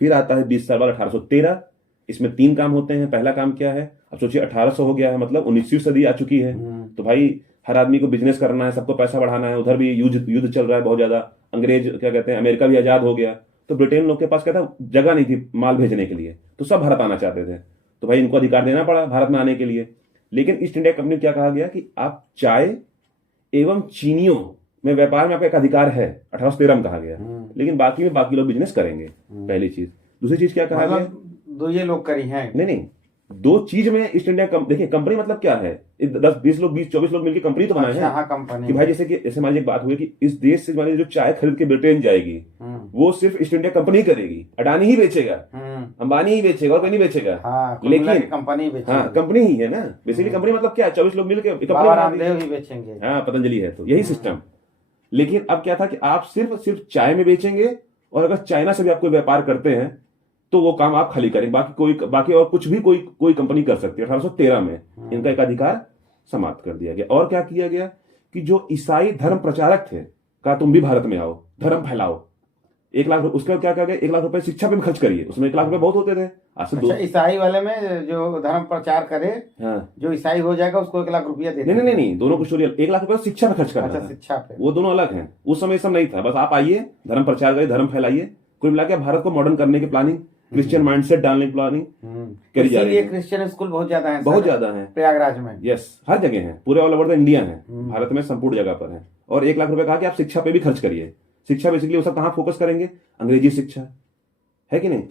फिर आता है 20 साल बाद 1813। इसमें 3 काम होते हैं। पहला काम क्या है? अब सोचिए 1800 हो गया है, मतलब 19वीं सदी आ चुकी है। तो भाई हर आदमी को बिजनेस करना है, सबको पैसा बढ़ाना है, उधर भी युद्ध चल रहा है बहुत ज्यादा। अंग्रेज क्या कहते हैं, अमेरिका भी आजाद हो गया, तो ब्रिटेन लोग के पास क्या था, जगह नहीं थी माल भेजने के लिए, तो सब भारत आना चाहते थे। तो भाई इनको अधिकार देना पड़ा भारत में आने के लिए। लेकिन ईस्ट इंडिया कंपनी क्या कहा गया कि आप चाय एवं चीनियों में व्यापार में आपका एक अधिकार है, 1813 में कहा गया। लेकिन बाकी में बाकी लोग बिजनेस करेंगे, पहली चीज। दूसरी चीज क्या कहा गया? 2 ये लोग करी हैं। नहीं, 2 चीज में ईस्ट इंडिया देखिए, कंपनी मतलब क्या है? 10-20 लोग, 20-24 लोग मिलकर कंपनी तो बनाए हैं। हाँ, कंपनी कि भाई जैसे मान लीजिए एक बात हुई कि इस देश से जो चाय खरीद के ब्रिटेन जाएगी, वो सिर्फ ईस्ट इंडिया कंपनी करेगी। अडानी ही बेचेगा, अंबानी ही बेचेगा, और कोई नहीं बेचेगा। लेकिन कंपनी ही है ना बेसिकली। कंपनी मतलब क्या है? 24 लोग मिलकर कंपनी बेचेंगे। हाँ, पतंजलि है, तो यही सिस्टम। लेकिन अब क्या था कि आप सिर्फ चाय में बेचेंगे, और अगर चाइना से भी आप कोई व्यापार करते हैं तो वो काम आप खाली करेंगे, बाकी और कुछ भी कोई कंपनी कर सकती है। 1813 में इनका एक अधिकार समाप्त कर दिया गया। और क्या किया गया कि जो ईसाई धर्म प्रचारक थे, कहा तुम भी भारत में आओ, धर्म फैलाओ। 1 लाख, उसका क्या कहा गया, 1 लाख रुपए शिक्षा पे भी खर्च करिए। उसमें 1 लाख रुपए बहुत होते थे। अच्छा, ईसाई वाले में जो धर्म प्रचार करे, हाँ, जो ईसाई हो जाएगा उसको 1 लाख रुपया देते। नहीं, दोनों को स्टोरी। 1 लाख रुपए शिक्षा पे खर्च करना। अच्छा, शिक्षा पे। वो दोनों अलग हैं। उस समय सब नहीं था, बस आप आइए, धर्म प्रचार करिए, धर्म फैलाइए। कुल मिला के भारत को मॉडर्न करने की प्लानिंग, क्रिश्चियन माइंडसेट डालने की प्लानिंग करी जा रही है। क्रिश्चियन स्कूल बहुत ज्यादा है, प्रयागराज में। यस, हर जगह है, पूरे ऑल ओवर द इंडिया है, भारत में संपूर्ण जगह पर है। और 1 लाख रुपए कहा कि आप शिक्षा पे भी खर्च करिए। शिक्षा बेसिकली वो सब कहाँ फोकस करेंगे? अंग्रेजी शिक्षा, है कि नहीं?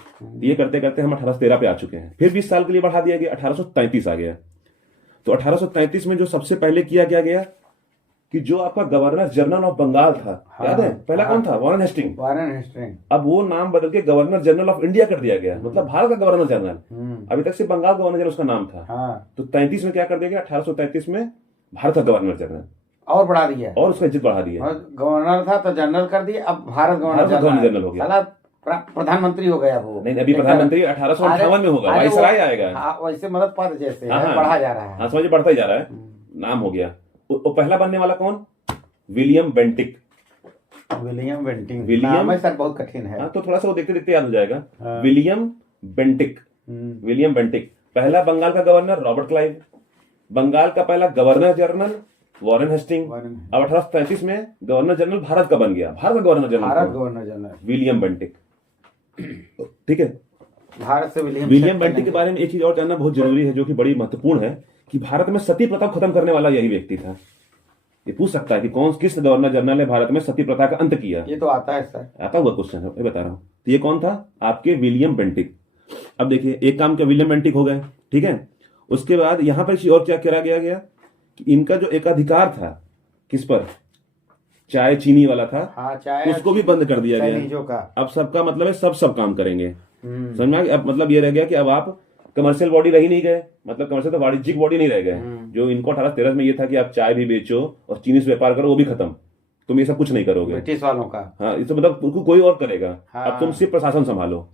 ये करते करते हम 1813 पे आ चुके हैं। फिर 20 साल के लिए बढ़ा दिया गया, 1833 आ गया। तो 1833 में जो सबसे पहले किया गया कि जो आपका गवर्नर जनरल ऑफ बंगाल था, याद है? पहला कौन था? Warren Hastings. अब वो नाम बदल के गवर्नर जनरल ऑफ इंडिया कर दिया गया, मतलब भारत का गवर्नर जनरल। अभी तक सिर्फ बंगाल गवर्नर जनरल उसका नाम था। तो 33 में क्या कर दिया गया? 1833 में भारत का गवर्नर जनरल और बढ़ा दिया, और उसका इज्जत बढ़ा दिया। गवर्नर था तो जनरल कर दिया, अब भारत गवर्नर जनरल हो गया। प्रधानमंत्री हो गया वो। नहीं, अभी प्रधानमंत्री 1858 में होगा, वाइसराय आएगा। वैसे मतलब पद जैसे बढ़ा जा रहा है। हाँ, समझिए, बढ़ता ही जा रहा है। नाम हो गया। वो पहला बनने वाला कौन? William Bentinck. विलियम सर बहुत कठिन है। हाँ, तो थोड़ा सा वो देखते देखते याद हो जाएगा। William Bentinck. पहला बंगाल का गवर्नर रॉबर्ट क्लाइव। बंगाल का पहला गवर्नर जनरल वॉरेन हेस्टिंग। अब 1833 में गवर्नर जनरल भारत का बन गया, भारत का गवर्नर जनरल विलियम बेंटिक। ठीक है, भारत से विलियम बेंटिक के बारे में एक चीज और जानना बहुत जरूरी है, जो कि बड़ी महत्वपूर्ण है कि भारत में सती प्रथा खत्म करने वाला यही व्यक्ति था। ये पूछ सकता है कि कौन किस गवर्नर जनरल ने भारत में सती प्रथा का अंत किया। ये तो आता है सर, आता हुआ क्वेश्चन है, बता रहा हूं। तो ये कौन था? आपके विलियम बेंटिक। अब देखिए, एक काम क्या विलियम बेंटिक हो गए, ठीक है। उसके बाद यहां पर और क्या करा गया कि इनका जो एक अधिकार था किस पर, चाय चीनी वाला था, हाँ, चाय उसको भी बंद कर दिया खनिजों का। गया। अब सबका मतलब है सब काम करेंगे। समझ में आ गया? अब मतलब ये रह गया कि अब आप कमर्शियल बॉडी रह ही नहीं गए, मतलब कमर्शियल तो वाणिज्यिक बॉडी नहीं रह गए। जो इनको 1813 में ये था कि आप चाय भी बेचो और चीनी से व्यापार करो, वो भी खत्म। तुम ये सब कुछ नहीं करोगे, ब्रिटिश वालों का। हाँ, इससे मतलब कोई और करेगा। हाँ। अब तुम सिर्फ प्रशासन संभालो।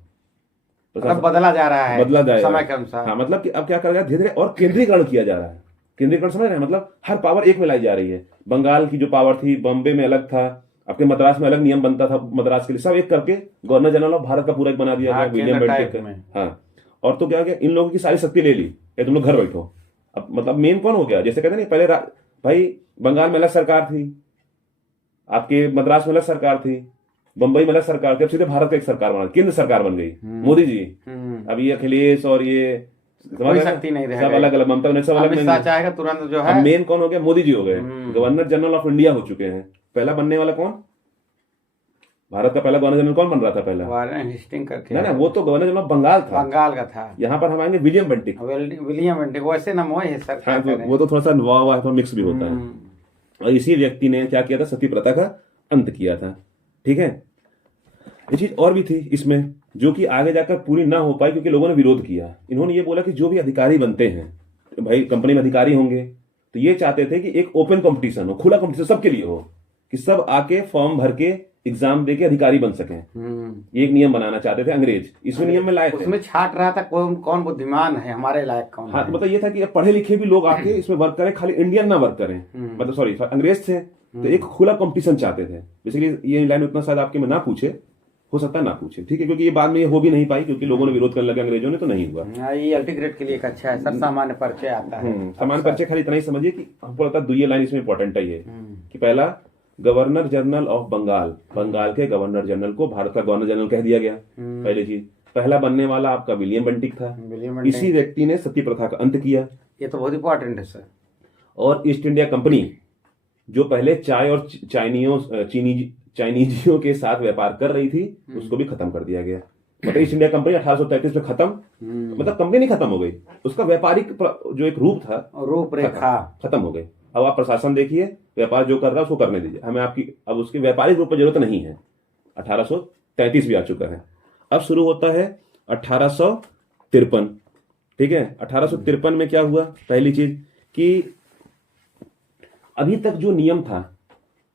मतलब बदला जा रहा है, बदला जाएगा समय के अनुसार। हाँ, मतलब कि अब क्या कर रहा है, धीरे धीरे और केंद्रीकरण किया जा रहा है। केंद्रीकरण समझ रहे हैं, मतलब हर पावर एक में लाई जा रही है। बंगाल की जो पावर थी, बॉम्बे में अलग था, आपके मद्रास में अलग नियम बनता था मद्रास के लिए, सब एक करके गवर्नर जनरल ऑफ भारत का पूरा एक बना दिया गया, विलियम बेंटिक। हाँ, और तो क्या गया, इन लोगों की सारी शक्ति ले ली, तुम लोग घर बैठो। अब मतलब मेन कौन हो गया, जैसे कहते हैं पहले भाई बंगाल में अलग सरकार थी, आपके मद्रास में अलग सरकार थी, बंबई में अलग सरकार थी, अब सीधे भारत का एक सरकार बना, केंद्र सरकार बन गई, मोदी जी। अब ये अखिलेश और ये कोई शक्ति नहीं रह सब अलग अलग, ममता बनर्जी सब अलग, चाहेगा तुरंत जो है। अब मेन कौन हो गया, मोदी जी हो गए, गवर्नर जनरल ऑफ इंडिया हो चुके हैं। पहला बनने वाला कौन, भारत का पहला गवर्नर जनरल कौन बन रहा था? पहला हिस्टिंग करके ना, वो तो गवर्नर जनरल बंगाल था, बंगाल का था। यहाँ पर हम आएंगे विलियम बेंटिक। विलियम बेंटिक वैसे नाम है सर। हाँ, वो तो थोड़ा सा वाह थोड़ा मिक्स भी होता है। और इसी व्यक्ति ने क्या किया था, सती प्रथा का अंत किया था, ठीक है। ये चीज और भी थी इसमें, जो कि आगे जाकर पूरी ना हो पाई क्योंकि लोगों ने विरोध किया। इन्होंने ये बोला कि जो भी अधिकारी बनते हैं, भाई कंपनी में अधिकारी होंगे, तो ये चाहते थे कि एक ओपन कंपटीशन हो, खुला कंपटीशन सबके लिए हो, कि सब आके फॉर्म भर के एग्जाम दे के अधिकारी बन सकें। ये एक नियम बनाना चाहते थे अंग्रेज, इसमें नियम में लाए थे। उसमें छाट रहा था कौन बुद्धिमान है, हमारे लायक कौन। हाँ, मतलब ये था कि पढ़े लिखे भी लोग आके इसमें वर्क करें, खाली इंडियन ना वर्क करें। मतलब सॉरी, अंग्रेज थे तो एक खुला कंपटीशन चाहते थे। बेसिकली ये लाइन उतना शायद आपके में ना पूछे, हो सकता है ना पूछे, ठीक है, क्योंकि ये बाद में ये हो भी नहीं पाई क्योंकि लोगों ने विरोध करने लगे, अंग्रेजों ने, तो नहीं हुआ। ये अल्टीग्रेड के लिए एक अच्छा है सर, सामान्य परिचय आता है। सामान्य परिचय खाली इतना ही समझिए कि हमको लगता है ये लाइन इसमें इंपॉर्टेंट है, ये कि पहला governor general of Bengal, Bengal के गवर्नर जनरल को भारत का गवर्नर जनरल कह दिया गया। पहली चीज, पहला बनने वाला आपका विलियम बेंटिक था, इसी व्यक्ति ने सती प्रथा का अंत किया। ये तो बहुत इंपॉर्टेंट है सर। और ईस्ट इंडिया कंपनी जो पहले चाय और चाइनीजियों के साथ व्यापार कर रही थी, उसको भी खत्म कर दिया गया। मतलब ईस्ट इंडिया कंपनी 1833 में खत्म, मतलब कंपनी नहीं खत्म हो गई, उसका व्यापारिक जो एक रूप था, रूपरेखा खत्म हो गई। अब आप प्रशासन देखिए, व्यापार जो कर रहा है उसको करने दीजिए, हमें आपकी अब उसके व्यापारिक रूप में जरूरत नहीं है। 1833 भी आ चुका है। अब शुरू होता है 1853, ठीक है। 1853 में क्या हुआ, पहली चीज कि अभी तक जो नियम था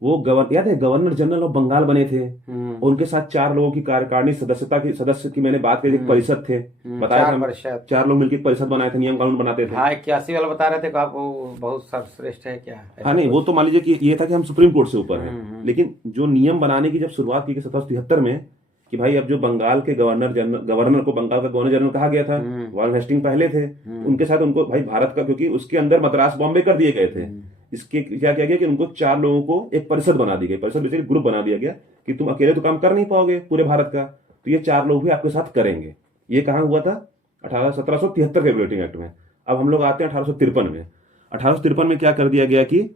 वो याद है, गवर्नर जनरल ऑफ बंगाल बने थे, और उनके साथ 4 लोगों की कार्यकारिणी सदस्य की मैंने बात की, परिषद थे, बताया था 4 लोग मिलकर परिषद बनाए थे, नियम कानून बनाते थे। हाँ, 81 वाला बता रहे थे आप, वो बहुत सर्वश्रेष्ठ है क्या? हाँ नहीं, वो तो मान लीजिए कि ये था कि हम सुप्रीम कोर्ट से ऊपर हैं, लेकिन जो नियम बनाने की जब शुरुआत की 1773 में, कि भाई अब जो बंगाल के गवर्नर को बंगाल का गवर्नर जनरल कहा गया था, वॉरेन हेस्टिंग्स पहले थे, उनके साथ उनको भाई भारत का, क्योंकि उसके अंदर मद्रास बॉम्बे कर दिए गए थे, इसके क्या किया गया कि उनको 4 लोगों को एक परिषद बना दी गई, परिषद बेसिकली ग्रुप बना दिया गया कि तुम अकेले तो काम कर नहीं पाओगे पूरे भारत का, तो ये 4 लोग भी आपके साथ करेंगे। ये कहाँ हुआ था? 1773 के रेगुलेटिंग एक्ट में। अब हम लोग आते हैं 1853 में। 1853 में क्या कर दिया गया कि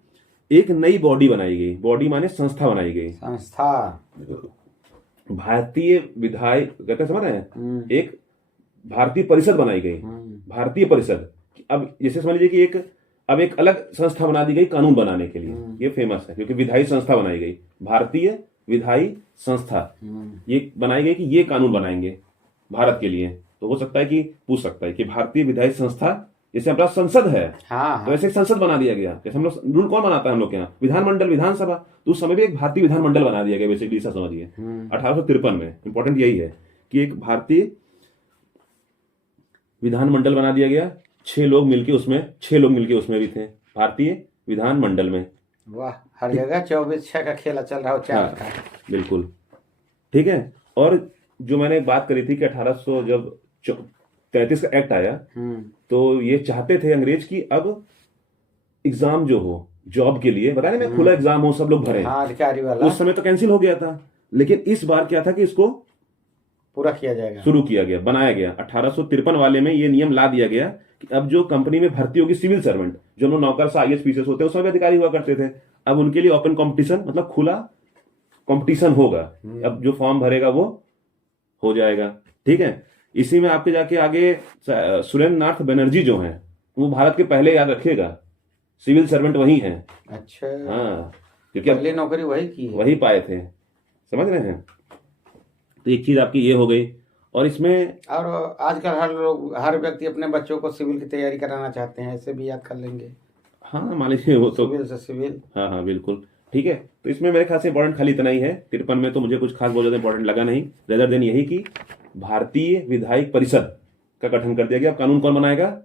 एक नई बॉडी बनाई गई, बॉडी माने संस्था बनाई गई, संस्था, भारतीय विधायी, कहते समझ रहे हैं, एक भारतीय परिषद बनाई गई, भारतीय परिषद। अब जैसे समझ लीजिए कि अब एक अलग संस्था बना दी गई कानून बनाने के लिए, ये फेमस है क्योंकि विधायी संस्था बनाई गई, भारतीय विधायी संस्था ये बनाई गई कि ये कानून बनाएंगे भारत के लिए। तो हो सकता है कि पूछ सकता है कि भारतीय विधायी संस्था, जैसे हमारा संसद है, तो ऐसे एक संसद बना दिया गया। जैसे हम लोग रूल कौन बनाता है हम लोग के यहाँ, विधानमंडल, विधानसभा, तो उस समय भी एक भारतीय विधानमंडल बना दिया गया, बेसिकली ऐसा समझिए। 1853 में इंपॉर्टेंट यही है कि एक भारतीय विधानमंडल बना दिया गया, 6 लोग मिलके उसमें भी थे भारतीय विधानमंडल में। वाह, हर जगह 24/6 का खेला चल रहा है। हाँ, बिल्कुल, ठीक है। और जो मैंने बात करी थी कि 1833 का एक्ट आया, तो ये चाहते थे अंग्रेज की अब एग्जाम जो हो जॉब के लिए, बताया मैं, खुला एग्जाम हो, सब लोग भरे। हाँ, अधिकारी वाला। उस समय तो कैंसिल हो गया था, लेकिन इस बार क्या था कि इसको पूरा किया जाएगा। शुरू किया गया, बनाया गया। 1853 वाले में ये नियम ला दिया गया कि अब जो कंपनी में भर्ती होगी सिविल सर्वेंट, जो लोग नौकर से आईएएस पीसीएस होते हैं उसमें भी अधिकारी हुआ करते थे, अब उनके लिए ओपन कंपटीशन, मतलब खुला कंपटीशन होगा। अब जो फॉर्म भरेगा वो हो जाएगा। ठीक है, इसी में आपके जाके आगे सुरेंद्र नाथ बनर्जी जो हैं वो भारत के पहले, याद रखिएगा, सिविल सर्वेंट वही हैं। अच्छा, हाँ, क्योंकि पहले नौकरी वही की है, वही पाए थे, समझ रहे हैं। तो एक चीज आपकी ये हो गई। और इसमें और आजकल हर व्यक्ति अपने बच्चों को सिविल की तैयारी कराना चाहते हैं, ऐसे भी याद कर लेंगे। हाँ, मान लीजिए वो तो सिविल से सिविल। हाँ हाँ बिल्कुल ठीक है। तो इसमें मेरे ख्याल से इंपॉर्टेंट खाली इतना ही है। 53 में तो मुझे कुछ खास बहुत ज्यादा इंपॉर्टेंट लगा नहीं, रेदर देन यही कि भारतीय विधायिक परिषद का गठन कर दिया गया। अब कानून कौन बनाएगा?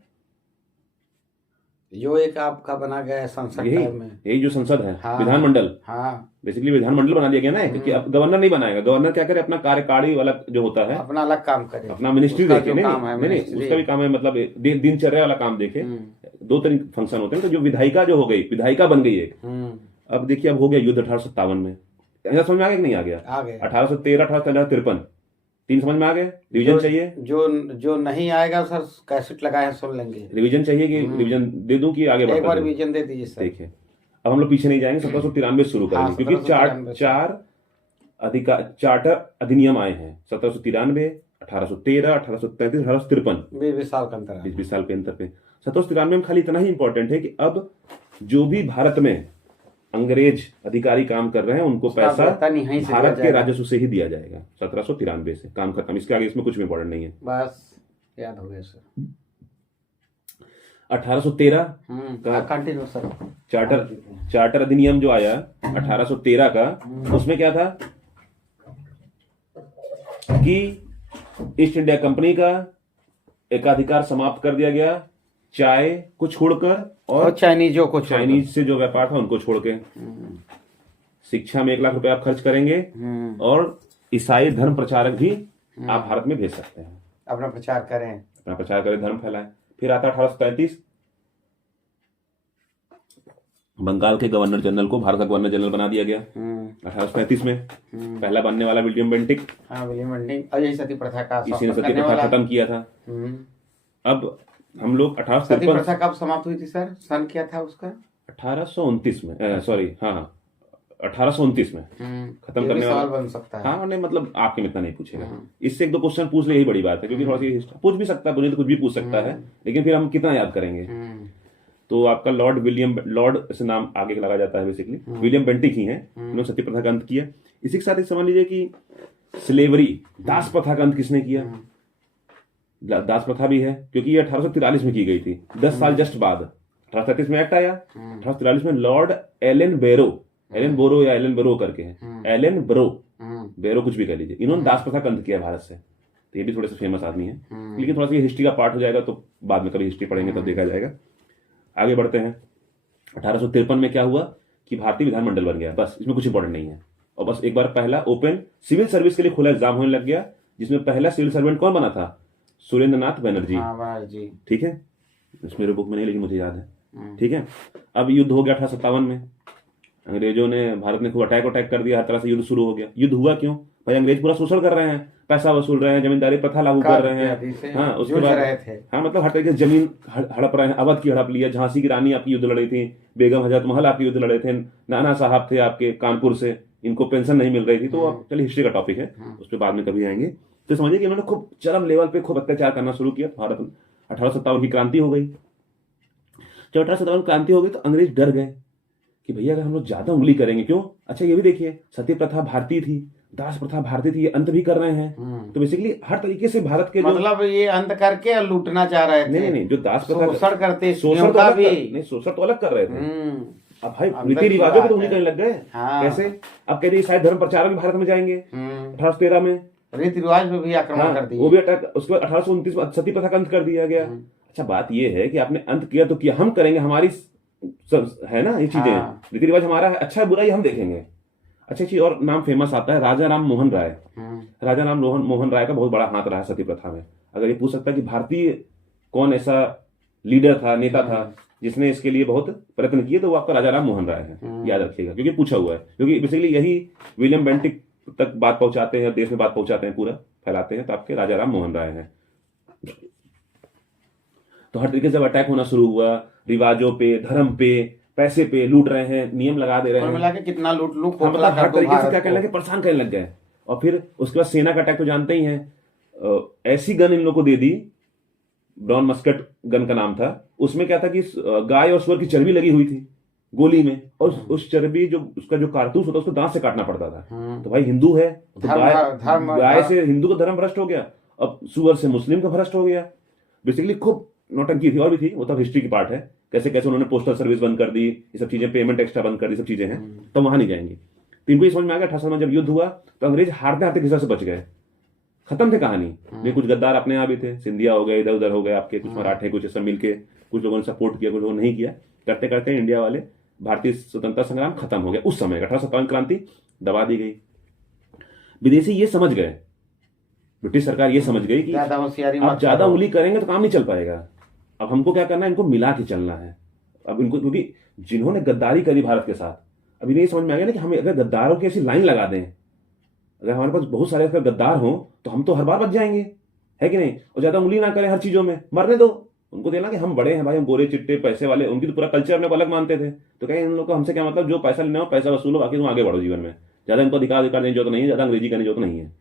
जो एक आपका बना गया है संसद टाइप में, यही जो संसद है, हाँ, विधानमंडल, हाँ, बेसिकली विधानमंडल बना दिया गया ना, क्योंकि अब गवर्नर नहीं बनाएगा। गवर्नर क्या करे, अपना कार्यकारी वाला जो होता है अपना अलग काम करे, अपना मिनिस्ट्री उसका देखे। जो नहीं काम है, नहीं, मिनिस्ट्री। उसका भी काम है, मतलब दिनचर्या वाला काम देखे। दो तरीके फंक्शन होते हैं। तो जो विधायिका जो हो गई, विधायिका बन गई एक। अब देखिए, अब हो गया युद्ध 1857 में। ऐसा समझ में आ गया कि नहीं आ गया? आ गया। 1813, 1853 तीन समझ में आ गए। रिवीजन चाहिए? जो नहीं आएगा सर, कैसेट लगाए सुन लेंगे। रिवीजन चाहिए कि रिवीजन दे दूं कि आगे एक बार बढ़? रिवीजन दे दीजिए सर। देखिए, अब हम लोग पीछे नहीं जाएंगे, 1793 शुरू करेंगे। हाँ, क्योंकि 1793 चार्टर अधिनियम आए हैं 1793, 1813, 1833, 1853। 20 साल का अंतर है। 20 साल के अंतर पे 1793 में खाली इतना ही इंपॉर्टेंट है कि अब जो भी भारत में अंग्रेज अधिकारी काम कर रहे हैं उनको उसका पैसा वेतन यहीं से भारत दिया के जाएगा। राजस्व से ही दिया जाएगा। 1793 से काम खत्म। इसके आगे इसमें कुछ भी इंपॉर्टेंट नहीं है। बस याद हो गया सर। 1813 का कंटिन्यू सर। चार्टर अधिनियम जो आया 1813 का, उसमें क्या था कि ईस्ट इंडिया कंपनी का एकाधिकार समाप्त कर दिया गया, चाय को छोड़कर और चाइनीजों को चाइनीज से जो व्यापार था उनको छोड़ के। शिक्षा में 1 लाख रुपए आप खर्च करेंगे और ईसाई धर्म प्रचारक भी आप भारत में भेज सकते हैं, अपना प्रचार करें, धर्म फैलाएं। फिर आता 1833, बंगाल के गवर्नर जनरल को भारत का गवर्नर जनरल बना दिया गया 1835 में। पहला बनने वाला विलियम बेंटिक। हाँ, विलियम बेंटिक। और यही सती प्रथा का इसी ने सती प्रथा खत्म किया था। अब हम लोग सती 1853 प्रथा कब समाप्त हुई थी सर? सन क्या था उसका? 1829 में, सॉरी, हाँ 1829 में खत्म करने वाला। सवाल बन सकता है। हाँ, नहीं मतलब आपके में इतना नहीं पूछेगा। इससे 1-2 क्वेश्चन पूछ ले, यही बड़ी बात है। क्योंकि थोड़ा सी पूछ भी सकता है, मुझे तो कुछ भी पूछ सकता है, लेकिन फिर हम कितना याद करेंगे। तो आपका लॉर्ड से नाम आगे लगा जाता है, बेसिकली विलियम बेंटिक ही हैं। उन्होंने सती प्रथा का अंत किया। इसी के साथ समझ लीजिए कि स्लेवरी, दास प्रथा का अंत किसने किया? दास प्रथा भी है, क्योंकि ये 1843 में की गई थी, 10 साल जस्ट बाद। 1833 में एक्ट आया, 1843 में लॉर्ड एलन बोरो करके है, एलन बेरो कुछ भी कह लीजिए, इन्होंने दास प्रथा का अंत किया भारत से। तो ये भी थोड़े से फेमस आदमी है, लेकिन थोड़ा सा हिस्ट्री का पार्ट हो जाएगा, तो बाद में कभी हिस्ट्री पढ़ेंगे तब देखा जाएगा। आगे बढ़ते हैं। 1853 में क्या हुआ कि भारतीय विधानमंडल बन गया। बस, इसमें कुछ इंपॉर्टेंट नहीं है। और बस एक बार पहला ओपन सिविल सर्विस के लिए खुला एग्जाम होने लग गया, जिसमें पहला सिविल सर्वेंट कौन बना था? सुरेंद्र नाथ बनर्जी। ठीक है, इस मेरे बुक में नहीं, लेकिन मुझे याद है। ठीक है, अब युद्ध हो गया 1857 में। अंग्रेजों ने, भारत ने खूब अटैक कर दिया, हर तरह से युद्ध शुरू हो गया। युद्ध हुआ क्यों भाई? अंग्रेज पूरा शोषण कर रहे हैं, पैसा वसूल रहे हैं, जमींदारी प्रथा लागू कर रहे हैं। हाँ, उसके बाद हाँ, मतलब हर तरीके से जमीन हड़प रहे हैं। अवध की हड़प लिया, झांसी की रानी आपकी युद्ध लड़ी थी, बेगम हजरत महल आपकी युद्ध लड़े थे, नाना साहब थे आपके कानपुर से, इनको पेंशन नहीं मिल रही थी। तो अब चलिए, हिस्ट्री का टॉपिक है, उस पर बाद में कभी आएंगे। तो समझिए कि इन्होंने खूब चरम लेवल पे खूब अत्याचार करना शुरू किया। भारत 1857 की क्रांति हो गई। जब 1857 क्रांति हो गई तो अंग्रेज डर गए कि भैया अगर हम लोग ज्यादा उंगली करेंगे, क्यों? अच्छा, ये भी देखिए, सती प्रथा भारतीय थी, दास प्रथा भारतीय थी, ये अंत भी कर रहे हैं। तो बेसिकली हर तरीके से भारत के मतलब ये अंत करके लूटना चाह रहे थे। नहीं, जो दास प्रथा शोषण करते, शोषण तो अलग कर रहे थे। अब भाई रीति रिवाजों पे तो उन्हीं करने लग गए। कैसे? अब कहते शायद धर्म प्रचारक भी भारत में जाएंगे 1813 में, रीति रिवाज में भी आक्रमण कर दिया, वो भी अटैक। उसके बाद 1829 में सती प्रथा का अंत कर दिया गया। अच्छा, बात ये है कि आपने अंत किया तो किया, हम करेंगे, हमारी है ना ये चीजें, रीति रिवाज हमारा है, अच्छा बुरा ही हम देखेंगे। अच्छा, चीज और नाम फेमस आता है, राजा राम मोहन राय। राजा राम मोहन राय का बहुत बड़ा हाथ रहा है सती प्रथा में। अगर ये पूछ सकता है कि भारतीय कौन ऐसा लीडर था, नेता था, जिसने इसके लिए बहुत प्रयत्न किए, तो वो आपका राजा राम मोहन राय है। याद रखिएगा, क्योंकि पूछा हुआ है। क्योंकि बेसिकली यही विलियम बेंटिक तक बात पहुंचाते हैं, देश में बात पहुंचाते हैं, पूरा फैलाते हैं, तो आपके राजा राम मोहन राय हैं। तो हर तरीके से जब अटैक होना शुरू हुआ, रिवाजों पे, धर्म पे, पैसे पे लूट रहे हैं, नियम लगा दे रहे हैं, मिला के कितना लूट लूट हाँ, मतलब हर तरीके से क्या करने लगे, परेशान करने लग गए। और फिर उसके बाद सेना का अटैक तो जानते ही हैं, ऐसी गन इन लोगों को दे दी, ब्राउन मस्कट गन का नाम था, उसमें क्या था कि गाय और सुअर की चर्बी लगी हुई थी गोली में, और उस चर्बी जो उसका जो कारतूस होता उसको दांत से काटना पड़ता था। तो भाई हिंदू है तो गाय से हिंदू का धर्म भ्रष्ट हो गया, अब सुअर से मुस्लिम का भ्रष्ट हो गया। बेसिकली खूब नौटंकी थी, और भी थी, वो तो हिस्ट्री की पार्ट है, कैसे कैसे उन्होंने पोस्टल सर्विस बंद कर दी, ये सब चीजें, पेमेंट एक्स्ट्रा बंद कर दी, सब चीजें हैं, तो वहां नहीं जाएंगे। तो इनको ये समझ में आ गया 18 में जब युद्ध हुआ तो अंग्रेज हारते हारते घिसा से बच गए, खत्म थे कहानी। ये कुछ गद्दार अपने आप ही थे, सिंधिया हो गए, इधर उधर हो गए आपके, कुछ मराठे, कुछ सब मिलके, कुछ लोगों ने सपोर्ट किया, कुछ लोगों ने नहीं किया, करते करते इंडिया वाले, भारतीय स्वतंत्रता संग्राम खत्म हो गया। उस समय 1857 क्रांति दबा दी गई। विदेशी ये समझ गए, ब्रिटिश सरकार ये समझ गई कि आप ज्यादा उंगली करेंगे तो काम नहीं चल पाएगा, अब हमको क्या करना है, इनको मिला के चलना है। अब इनको, क्योंकि जिन्होंने गद्दारी करी भारत के साथ, अभी नहीं समझ में आ गया ना कि हम अगर गद्दारों की ऐसी लाइन लगा दें, अगर हमारे पास बहुत सारे अगर गद्दार हों तो हम तो हर बार बच जाएंगे, है कि नहीं। और ज्यादा उंगली ना करें हर चीजों में, मरने दो उनको, देना कि हम बड़े हैं भाई, हम गोरे चिट्टे पैसे वाले, उनकी तो पूरा कल्चर अपने को अलग मानते थे। तो कहीं इन लोगों को हमसे क्या मतलब, जो पैसा लेना हो पैसा वसूलो, बाकी तुम आगे बढ़ो जीवन में, ज्यादा इनको अधिकार देने जो तो नहीं है, ज्यादा अंग्रेजी करने जो तो नहीं है।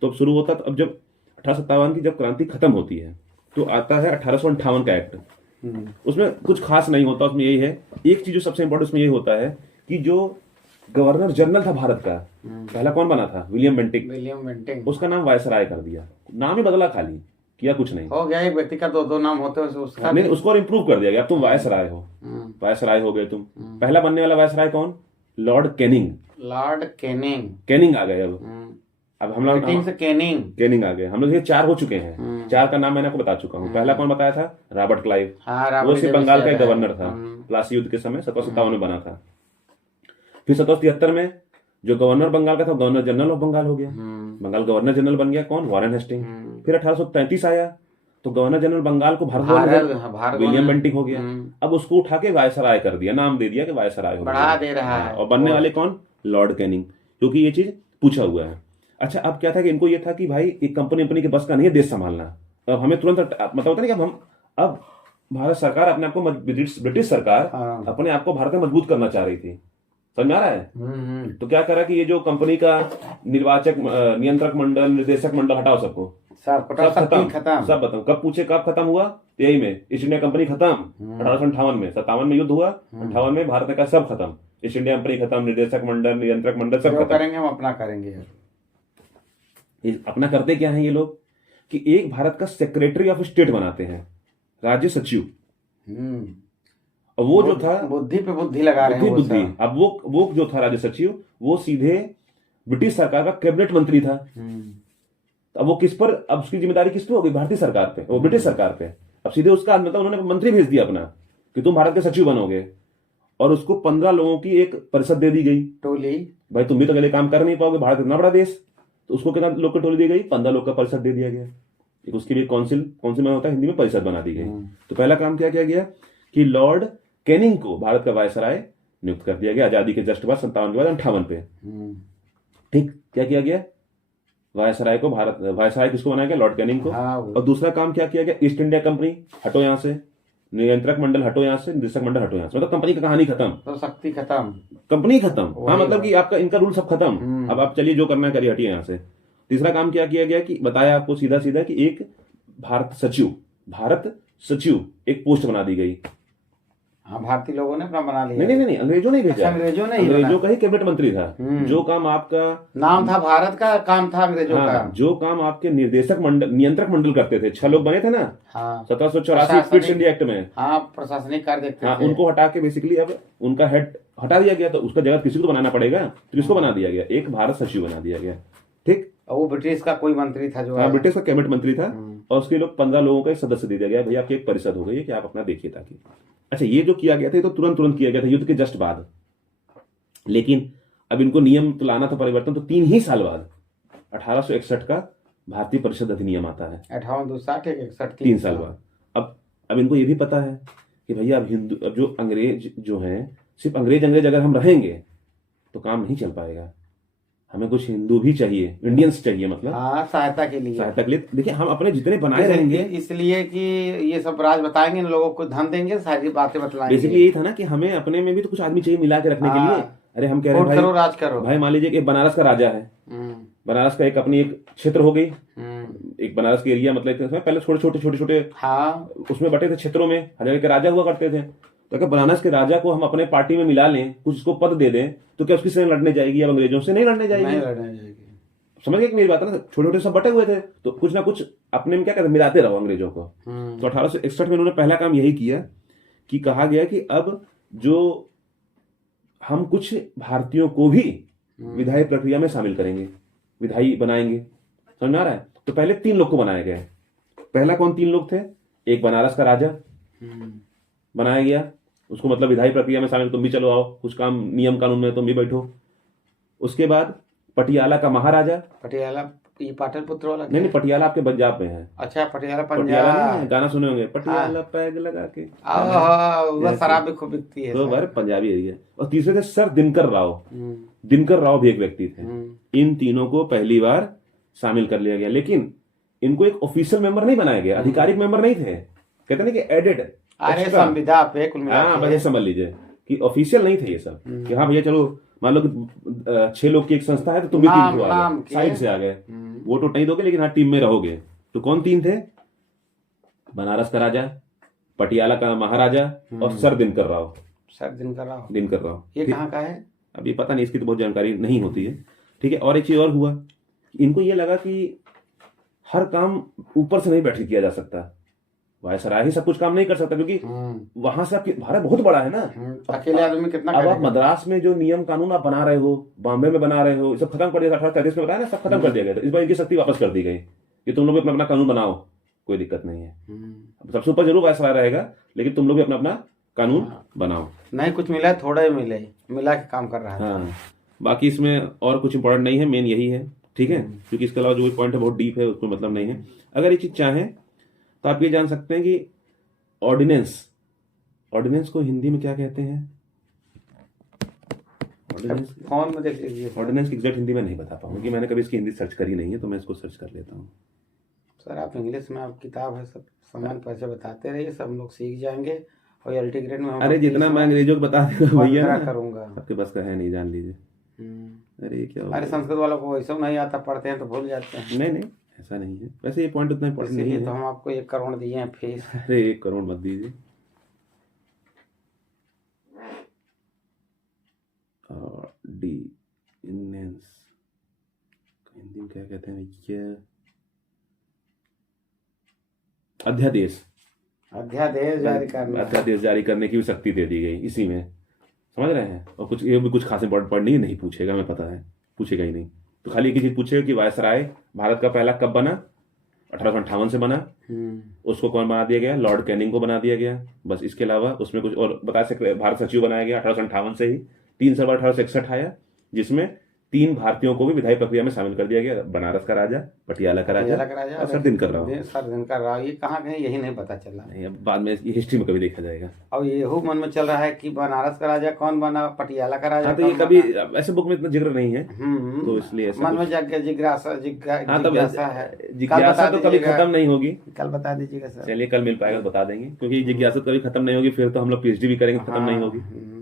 तो अब शुरू होता, अब जब 1857 की जब क्रांति खत्म होती है तो आता है 1858 का एक्ट। उसमें कुछ खास नहीं होता, उसमें यही है, एक चीज जो सबसे इंपॉर्टेंट उसमें यही होता है कि जो गवर्नर जनरल था भारत का, पहला कौन बना था, विलियम बेंटिक, उसका नाम वायसराय कर दिया, नाम ही बदला, खाली किया, कुछ नहीं हो गया। एक व्यक्ति का दो नाम होते हैं, उसका नहीं, उसको और इम्प्रूव कर दिया गया, अब तुम वायसराय हो, वायसराय हो गए तुम। पहला बनने वाला वायसराय कौन, लॉर्ड कैनिंग आ गए। अब हम लोग कैनिंग आ गए, हम लोग ये 4 हो चुके हैं, 4 का नाम मैंने आपको बता चुका हूँ। पहला कौन बताया था, रॉबर्ट क्लाइव, वो सिर्फ बंगाल का एक गवर्नर था, प्लासी युद्ध के समय 1757 में बना था। फिर 1773 में जो गवर्नर बंगाल का था, गवर्नर जनरल ऑफ बंगाल हो गया, बंगाल गवर्नर जनरल बन गया कौन, वॉरेन हेस्टिंग। फिर 1833 आया तो गवर्नर जनरल बंगाल को भारत विलियम बेंटिक हो गया, अब उसको उठा के वायसराय कर दिया, नाम दे दिया कि वायसराय हो बढ़ा दे रहा है। और बनने वाले कौन, लॉर्ड कैनिंग, क्योंकि ये चीज पूछा हुआ है। अच्छा, अब क्या था कि इनको ये था कि भाई एक कंपनी के बस का नहीं है देश संभालना, अब हमें तुरंत मतलब होता नहीं कि हम, अब भारत सरकार अपने आप को, ब्रिटिश सरकार अपने आप को भारत में मजबूत करना चाह रही थी, समझ में आ रहा है। तो क्या करा कि ये जो कंपनी का निर्वाचक, नियंत्रक मंडल, निर्देशक मंडल हटाओ, सबको सब खत्म, सब बताओ कब पूछे कब खत्म हुआ, यही में ईस्ट इंडिया कंपनी खत्म 1858 में, 57 में युद्ध हुआ, 58 में भारत का सब खत्म, ईस्ट इंडिया कंपनी खत्म, निर्देशक मंडल, नियंत्रक मंडल सब खत्म। करेंगे हम अपना करेंगे। अपना करते क्या है ये लोग कि एक भारत का सेक्रेटरी ऑफ स्टेट बनाते हैं, राज्य सचिव। और वो जो था, बुद्धि पे बुद्धि लगा रहे हैं, बुद्धि। अब वो जो था राज्य सचिव, वो सीधे ब्रिटिश सरकार का कैबिनेट मंत्री था। अब वो किस पर, अब उसकी जिम्मेदारी किस पे हो गई, भारतीय सरकार पे, वो ब्रिटिश सरकार पे। अब सीधे उसका मतलब उन्होंने मंत्री भेज दिया अपना कि तुम भारत के सचिव बनोगे, और उसको 15 लोगों की एक परिषद दे दी गई, टोली। भाई तुम भी तो अकेले काम कर नहीं पाओगे, भारत इतना बड़ा देश, तो उसको कितना लोग की टोली दी गई, 15 लोग का परिषद दे दिया गया। एक उसके लिए काउंसिल में होता है, हिंदी में परिषद बना दी गई। तो पहला काम क्या किया गया कि लॉर्ड कैनिंग को भारत का वायसराय नियुक्त कर दिया गया, आजादी के जस्ट बाद 57 के बाद 58 पे। ठीक, क्या किया गया, वायसराय को वायसराय किसको बनाया गया, लॉर्ड कैनिंग को। और दूसरा काम क्या किया गया, ईस्ट इंडिया कंपनी हटो यहाँ से, नियंत्रक मंडल हटो यहाँ से, निदेशक मंडल हटो यहाँ से, मतलब कंपनी की कहानी खत्म, तो शक्ति खत्म, कंपनी खत्म। हाँ, मतलब कि आपका इनका रूल सब खत्म, अब आप चलिए जो करना है करिए, हटिए यहाँ से। तीसरा काम क्या किया गया कि बताया आपको सीधा सीधा कि एक भारत सचिव एक पोस्ट बना दी गई। हाँ, भारतीय लोगों ने अपना बना लिया। नहीं, अंग्रेजों ने भेजा, अंग्रेजों का ही कैबिनेट मंत्री था। जो काम आपका नाम था भारत का, काम था अंग्रेजों का। जो काम आपके निर्देशक मंडल, नियंत्रक मंडल करते थे, 6 लोग बने थे ना 1784 क्विट्स इंडिया एक्ट में। हाँ, प्रशासनिक कार्य देखते थे। उनको हटा के बेसिकली अब उनका हेड हटा दिया गया, तो उसका जगह किसी को तो बनाना पड़ेगा, तो किसको बना दिया गया, एक भारत सचिव बना दिया गया। ठीक, और वो ब्रिटिश का कोई मंत्री था, जो ब्रिटिश का कैबिनेट मंत्री था, और उसके लोग 15 लोगों का एक सदस्य दे दिया गया, भैया आपकी एक परिषद हो गई है कि आप अपना देखिए ताकि। अच्छा, ये जो किया गया था ये तो तुरंत किया गया था युद्ध के जस्ट बाद, लेकिन अब इनको नियम तो लाना था परिवर्तन, तो 3 ही साल बाद 1861 का भारतीय परिषद अधिनियम आता है। 58 3 साल बाद। अब इनको ये भी पता है कि भैया अब जो अंग्रेज जो हैं, सिर्फ अंग्रेज अगर हम रहेंगे तो काम नहीं चल पाएगा, हमें कुछ हिंदू भी चाहिए, इंडियंस चाहिए, मतलब हाँ, सहायता के लिए। सहायता के लिए। देखिए हम अपने जितने बनाए रहेंगे, इसलिए कि ये सब राज बताएंगे, इन लोगों को धन देंगे, सारी बातें बतलाएंगे। बेसिकली यही था ना कि हमें अपने में भी तो कुछ आदमी चाहिए मिला के रखने के लिए। हाँ, अरे हम कह रहे हैं वोट भाई, करो, राज करो। भाई मान लीजिए कि एक बनारस का राजा है, बनारस का एक अपनी एक क्षेत्र हो गई, एक बनारस के एरिया, मतलब इसमें पहले छोटे छोटे हाँ, उसमें बटे थे क्षेत्रों में, हर के राजा हुआ करते थे। तो अगर बनारस के राजा को हम अपने पार्टी में मिला लें, कुछ उसको पद दे दें, तो क्या उसकी से लड़ने जाएगी? अब अंग्रेजों से नहीं लड़ने जाएगी। समझ गए कि मेरी बात है ना? छोटे छोटे सब बटे हुए थे, तो कुछ ना कुछ अपने में क्या कहते, मिलाते रहो अंग्रेजों को। तो 1861 में उन्होंने पहला काम यही किया कि कहा गया कि अब जो हम कुछ भारतीयों को भी विधायी प्रक्रिया में शामिल करेंगे, विधायी बनाएंगे। समझ में आ रहा है? तो पहले 3 लोग को बनाया गया। पहला कौन 3 लोग थे? एक बनारस का राजा बनाया गया, उसको मतलब विधायी प्रक्रिया में शामिल, तुम भी चलो आओ, कुछ काम नियम कानून में तुम भी बैठो। उसके बाद पटियाला का महाराजा। पटियाला ये पाटलिपुत्र वाला? नहीं, पटियाला आपके पंजाब में है। अच्छा, पटियाला पटियाला पंजाब। नहीं, गाना सुने होंगे, पटियाला पैग लगा के, उधर शराब भी खूब बिकती है। तो बार पंजाबी एरिया। और तीसरे थे सर दिनकर राव। दिनकर राव भी एक व्यक्ति थे। इन तीनों को पहली बार शामिल कर लिया गया, लेकिन इनको एक ऑफिशियल मेंबर नहीं बनाया गया, आधिकारिक मेंबर नहीं थे। कहते ना कि एडेड, अरे संविदा पे कुल मिला हाँ, बस समझ लीजिए कि ऑफिशियल नहीं थे ये सब, कि हाँ भैया चलो, मान लो कि 6 लोग की एक संस्था है, तो तुम भी 3 को आ गए, साइड से आ गए, वोट नहीं दोगे लेकिन हाँ टीम में रहोगे। तो कौन 3 थे? बनारस का राजा, पटियाला का महाराजा और सर दिनकर राव। दिनकर राव ये कहाँ का है? अभी पता नहीं, इसकी तो बहुत जानकारी नहीं होती है। ठीक है। और एक चीज और हुआ, इनको ये लगा कि हर काम ऊपर से नहीं बैठ के किया जा सकता, वायसराय ही सब कुछ काम नहीं कर सकता, क्योंकि वहां से आपकी भारत बहुत बड़ा है ना, अकेले आदमी कितना अब आप मद्रास में जो नियम कानून आप बना रहे हो, बॉम्बे में बना रहे हो, सब खत्म कर दिया। 1833 में बताया ना, सब खत्म कर दिया गया। इस बार इनकी शक्ति वापस कर दी गई कि तुम लोग भी अपना अपना कानून बनाओ, कोई दिक्कत नहीं है। सबसे ऊपर जरूर वायसराय रहेगा, लेकिन तुम लोग भी अपना अपना कानून बनाओ। नहीं कुछ मिला है, थोड़ा ही मिला के काम कर रहा है। हाँ, बाकी इसमें और कुछ इंपॉर्टेंट नहीं है, मेन यही है। ठीक है, क्योंकि इसके अलावा जो पॉइंट है बहुत डीप है, उसको मतलब नहीं है। अगर ये चीज चाहें तो आप ये जान सकते हैं कि ऑर्डिनेंस को हिंदी में क्या कहते हैं? फोन में देख लीजिए। ऑर्डिनेंस की एग्जैक्ट हिंदी में नहीं बता पाऊंगा, क्योंकि मैंने कभी इसकी हिंदी सर्च करी नहीं है, तो मैं इसको सर्च कर लेता हूँ। सर आप इंग्लिश में, आप किताब है, सब सामान पैसे बताते रहिए, सब लोग सीख जाएंगे। और अल्टीग्रेड में अरे जितना मैं अंग्रेजों को बता देगा भैया करूंगा, आपके बस का है नहीं, जान लीजिए। अरे क्या, अरे संस्कृत वालों को वैसा नहीं आता, पढ़ते हैं तो भूल जाते हैं। नहीं ऐसा नहीं है, वैसे ये पॉइंट उतना इंपॉर्टेंट नहीं है। तो हम आपको 1 करोड़ दिए हैं फीस। अरे 1 करोड़ मत दीजिए। ऑर्डिनेंस हिंदी में क्या कहते हैं भैया? अध्यादेश जारी करने की भी शक्ति दे दी गई इसी में, समझ रहे हैं। और कुछ ये भी कुछ खास इंपॉर्टेंट पॉइंट नहीं पूछेगा, हमें पता है, पूछेगा ही नहीं। तो खाली एक चीज पूछेगा कि वायसराय भारत का पहला कब बना? 1858 से बना। उसको कौन बना दिया गया? लॉर्ड कैनिंग को बना दिया गया। बस, इसके अलावा उसमें कुछ और बता सकते? भारत सचिव बनाया गया 1858 से ही। 3 साल बाद 1861 आया, जिसमें 3 भारतीयों को भी विधायी प्रक्रिया में शामिल कर दिया गया, बनारस का राजा, पटियाला का राजा और सर दिनकर राव। ये कहाँ गए यही नहीं पता चला। नहीं, अब बाद में ये हिस्ट्री में कभी देखा जाएगा। और ये मन में चल रहा है कि बनारस का राजा कौन बना, पटियाला का राजा। तो ये कभी ऐसे बुक में इतना जिक्र नहीं है, तो इसलिए मन में जिज्ञासा है। जिज्ञासा तो कभी खत्म नहीं होगी। कल बता दीजिएगा सर। चलिए कल मिल पाएगा तो बता देंगे, क्योंकि जिज्ञासा कभी खत्म नहीं होगी, फिर तो हम लोग पीएचडी भी करेंगे, खत्म नहीं होगी,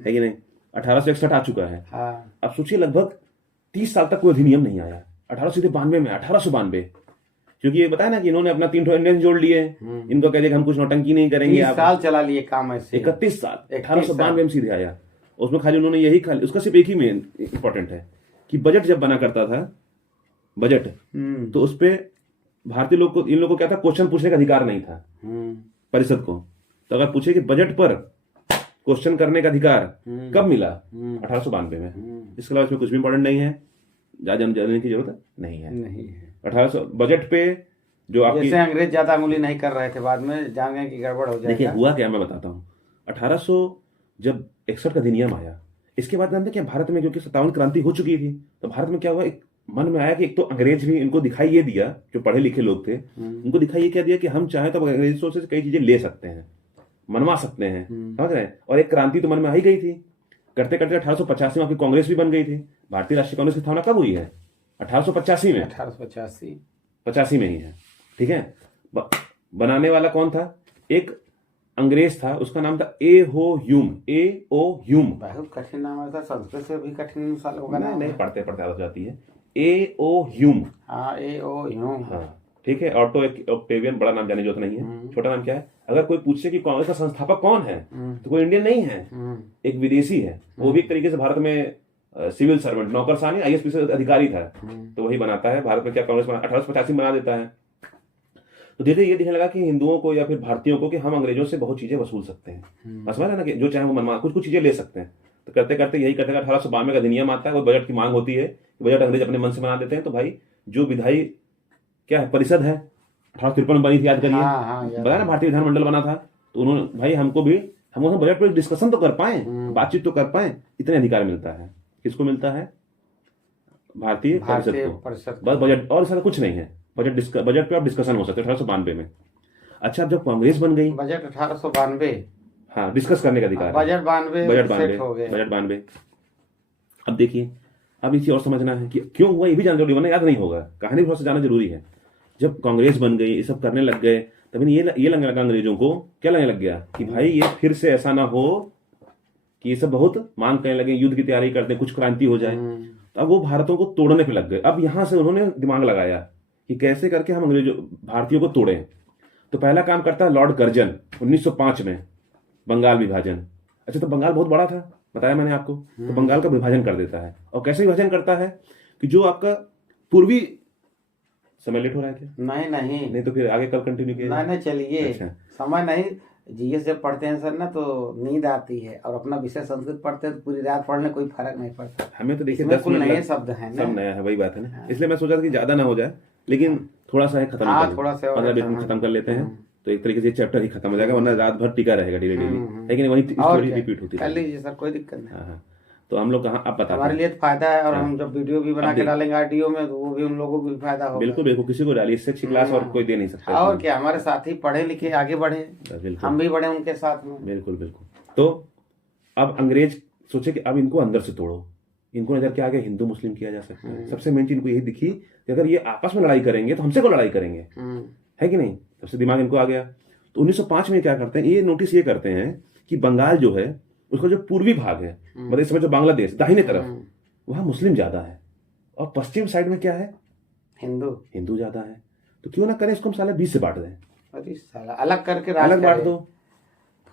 है कि नहीं। 1861 आ चुका है। अब सोचिए लगभग 30 साल तक कोई अधिनियम नहीं आया। 1892 में 1892, क्योंकि ये बताया ना कि इन्होंने अपना 3 इंडियन जोड़ लिए, इनको कह दिया हम कुछ नौटंकी नहीं करेंगे। 30 साल चला लिए काम ऐसे। 31 साल 1892 में सीधे आया। उसमें खाली उन्होंने यही खाली, उसका सिर्फ एक ही मेन इंपॉर्टेंट है कि बजट जब बना करता था, बजट, तो उस पे भारतीय लोग को, इन लोगों को क्या था, क्वेश्चन पूछने का अधिकार नहीं था परिषद को। तो अगर पूछे कि बजट पर क्वेश्चन करने का अधिकार कब मिला? 1892 में। इसके अलावा इसमें कुछ भी इंपॉर्टेंट नहीं है, ज्यादा जानने की जरूरत नहीं है। 1800 बजट पे जो आपकी, जैसे अंग्रेज ज्यादा अंगुली नहीं कर रहे थे, बाद में जान गए कि गड़बड़ हो जाएगा। देखिए हुआ क्या, मैं बताता हूँ। 1800 जब 61 का अधिनियम आया, इसके बाद जानते क्या, भारत में क्योंकि 57 क्रांति हो चुकी थी, तो भारत में क्या हुआ, एक मन में आया कि एक तो अंग्रेज भी, इनको दिखाई ये दिया, जो पढ़े लिखे लोग थे, उनको दिखाई ये क्या दिया कि हम चाहें तो अंग्रेजों से कई चीजें ले सकते हैं, मनवा सकते हैं, समझ रहे हैं। और एक क्रांति तो मन में आ ही गई थी। करते करते 1885 में आपकी कांग्रेस भी बन गई थी। भारतीय राष्ट्रीय कांग्रेस की स्थापना कब हुई है? 1885 में, 1885। 85 में ही है, ठीक है। बनाने वाला कौन था? एक अंग्रेज था, उसका नाम था ए हो ह्यूम, ए ओ ह्यूम। बहुत कठिन नाम है सर, संस्कृत से भी कठिन साल होगा नहीं नाम नहीं, है। पढ़ते पढ़ते आदत हो जाती है। ए ओ ह्यूम, हाँ, ए ओ ह्यूम। हाँ ठीक है। ऑटो ऑक्टेवियन बड़ा नाम जाने की जरूरत नहीं है, छोटा नाम क्या है? अगर कोई पूछे कि कांग्रेस का संस्थापक कौन है, तो कोई इंडियन नहीं है, एक विदेशी है, वो भी एक तरीके से भारत में सिविल सर्वेंट, नौकरशाही, आईएएस अधिकारी था, तो वही बनाता है भारत में क्या कांग्रेस 1885 बना देता है। तो धीरे ये दिखने लगा कि हिंदुओं को या फिर भारतीयों को कि हम अंग्रेजों से बहुत चीजें वसूल सकते हैं, समझ रहे ना, कि जो चाहे वो मनवा कुछ कुछ चीजें ले सकते हैं। तो करते करते यही करते 1892 का अधिनियम आता है, वो बजट की मांग होती है, बजट अंग्रेज अपने मन से बना देते हैं। तो भाई जो विधायी क्या है, परिषद है, 1853 में बनी थी, याद करिए, बताया ना, भारतीय विधानमंडल बना था। तो उन्होंने भाई हमको बजट पर डिस्कशन तो कर पाए, बातचीत तो कर पाए, इतने अधिकार मिलता है। किसको मिलता है? भारतीय परिषद को, बस बजट, और इसका कुछ नहीं है। बजट पे आप डिस्कशन हो सकते हैं 1892 में। अच्छा, अब जब कांग्रेस बन गई, बजट 1892, हाँ, डिस्कस करने का अधिकार, बजट 92। अब देखिए, अब इसे और समझना है कि क्यों हुआ, ये भी जानना जरूरी, वरना याद नहीं होगा, कहानी थोड़ा सा जानना जरूरी है। जब कांग्रेस बन गई, ये सब करने लग गए, तभी ये लगने लगा अंग्रेजों को, क्या लगने लग गया कि भाई ये फिर से ऐसा ना हो कि ये सब बहुत मांग करने लगे, युद्ध की तैयारी करते, कुछ क्रांति हो जाए। तो अब वो भारतों को तोड़ने पे लग गए। अब यहां से उन्होंने दिमाग लगाया कि कैसे करके हम अंग्रेजों भारतीयों को तोड़ें। तो पहला काम करता है लॉर्ड कर्जन 1905 में, बंगाल विभाजन। अच्छा, तो बंगाल बहुत बड़ा था, बताया मैंने आपको, तो बंगाल का विभाजन कर देता है। और कैसे विभाजन करता है कि जो आपका पूर्वी, समय लेट हो रहा है क्या? नहीं तो फिर आगे कल कंटिन्यू किया। नहीं चलिए, अच्छा। समय नहीं, जीएस जब पढ़ते हैं सर ना तो नींद आती है, और अपना विषय संस्कृत पढ़ते हैं तो पूरी रात पढ़ने कोई फर्क नहीं पड़ता। हमें तो देखिए 10 नए शब्द हैं ना, सब नया है, वही बात है ना। इसलिए मैं सोचा था कि ज्यादा ना हो जाए, लेकिन थोड़ा सा है खत्म, थोड़ा सा 15-20 मिनट खत्म कर लेते हैं, तो एक तरीके से चैप्टर ही खत्म हो जाएगा, वरना रात भर टिका रहेगा डेली डेली, लेकिन वही स्टोरी रिपीट होती कर लीजिए सर, कोई दिक्कत नहीं। हाँ, तो हम लोग कहाँ, अब बताते हमारे हैं, लिए फायदा है, और हम जब वीडियो भी बना के डालेंगे ऑडियो में, तो वो भी उन लोगों को भी फायदा होगा। बिल्कुल बिल्कुल, किसी को डालिए, इससे अच्छी क्लास और कोई दे नहीं सकता। और क्या, हमारे साथी पढ़े लिखे आगे बढ़े, हम भी बढ़े उनके साथ में। बिल्कुल बिल्कुल। तो अब अंग्रेज सोचे कि अब इनको अंदर से तोड़ो। इनको नजर क्या आ गया, हिंदू मुस्लिम किया जा सकता है। सबसे मेन चीज इनको यही दिखी कि अगर ये आपस में लड़ाई करेंगे तो हमसे को लड़ाई करेंगे, है कि नहीं? सबसे दिमाग इनको आ गया। तो 1905 में क्या करते हैं, ये नोटिस ये करते हैं कि बंगाल जो है उसका जो पूर्वी भाग है, मतलब इस समय जो बांग्लादेश दाहिने तरफ, वहां मुस्लिम ज्यादा है, और पश्चिम साइड में क्या है, हिंदू ज्यादा है। तो क्यों ना करें इसको हम साले 20 से बांट दें। अरे साला, अलग करके अलग बांट दो,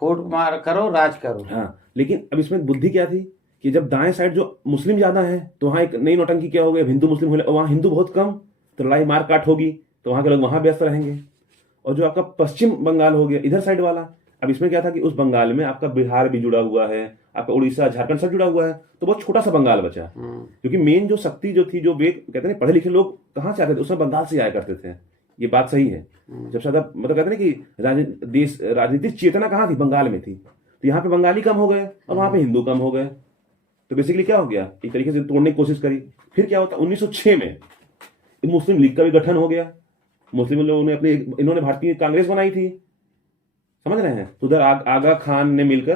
फूट मार करो, राज करो। हाँ, लेकिन अब इसमें बुद्धि क्या थी कि जब दाएं साइड जो मुस्लिम ज्यादा है, तो वहां एक नई नौटंकी क्या हो गई, हिंदू मुस्लिम हो गया, वहां हिंदू बहुत कम, तो लड़ाई मार काट होगी, तो वहां के लोग वहां व्यस्त रहेंगे। और जो आपका पश्चिम बंगाल हो गया इधर साइड वाला, अब इसमें क्या था कि उस बंगाल में आपका बिहार भी जुड़ा हुआ है, आपका उड़ीसा झारखंड सब जुड़ा हुआ है, तो बहुत छोटा सा बंगाल बचा। क्योंकि मेन जो शक्ति जो थी, जो कहते हैं पढ़े लिखे लोग कहाँ से आते थे, उसमें बंगाल से आया करते थे। ये बात सही है। जब ज्यादा मतलब कहते हैं कि राजनीतिक चेतना कहाँ थी, बंगाल में थी। तो यहाँ पे बंगाली कम हो गए और वहां पे हिंदू कम हो गए। तो बेसिकली क्या हो गया, एक तरीके से तोड़ने की कोशिश करी। फिर क्या होता, 1906 में मुस्लिम लीग का भी गठन हो गया। मुस्लिम लोगों ने इन्होंने भारतीय कांग्रेस बनाई थी, समझ रहे हैं। तो उधर आगा खान ने मिलकर,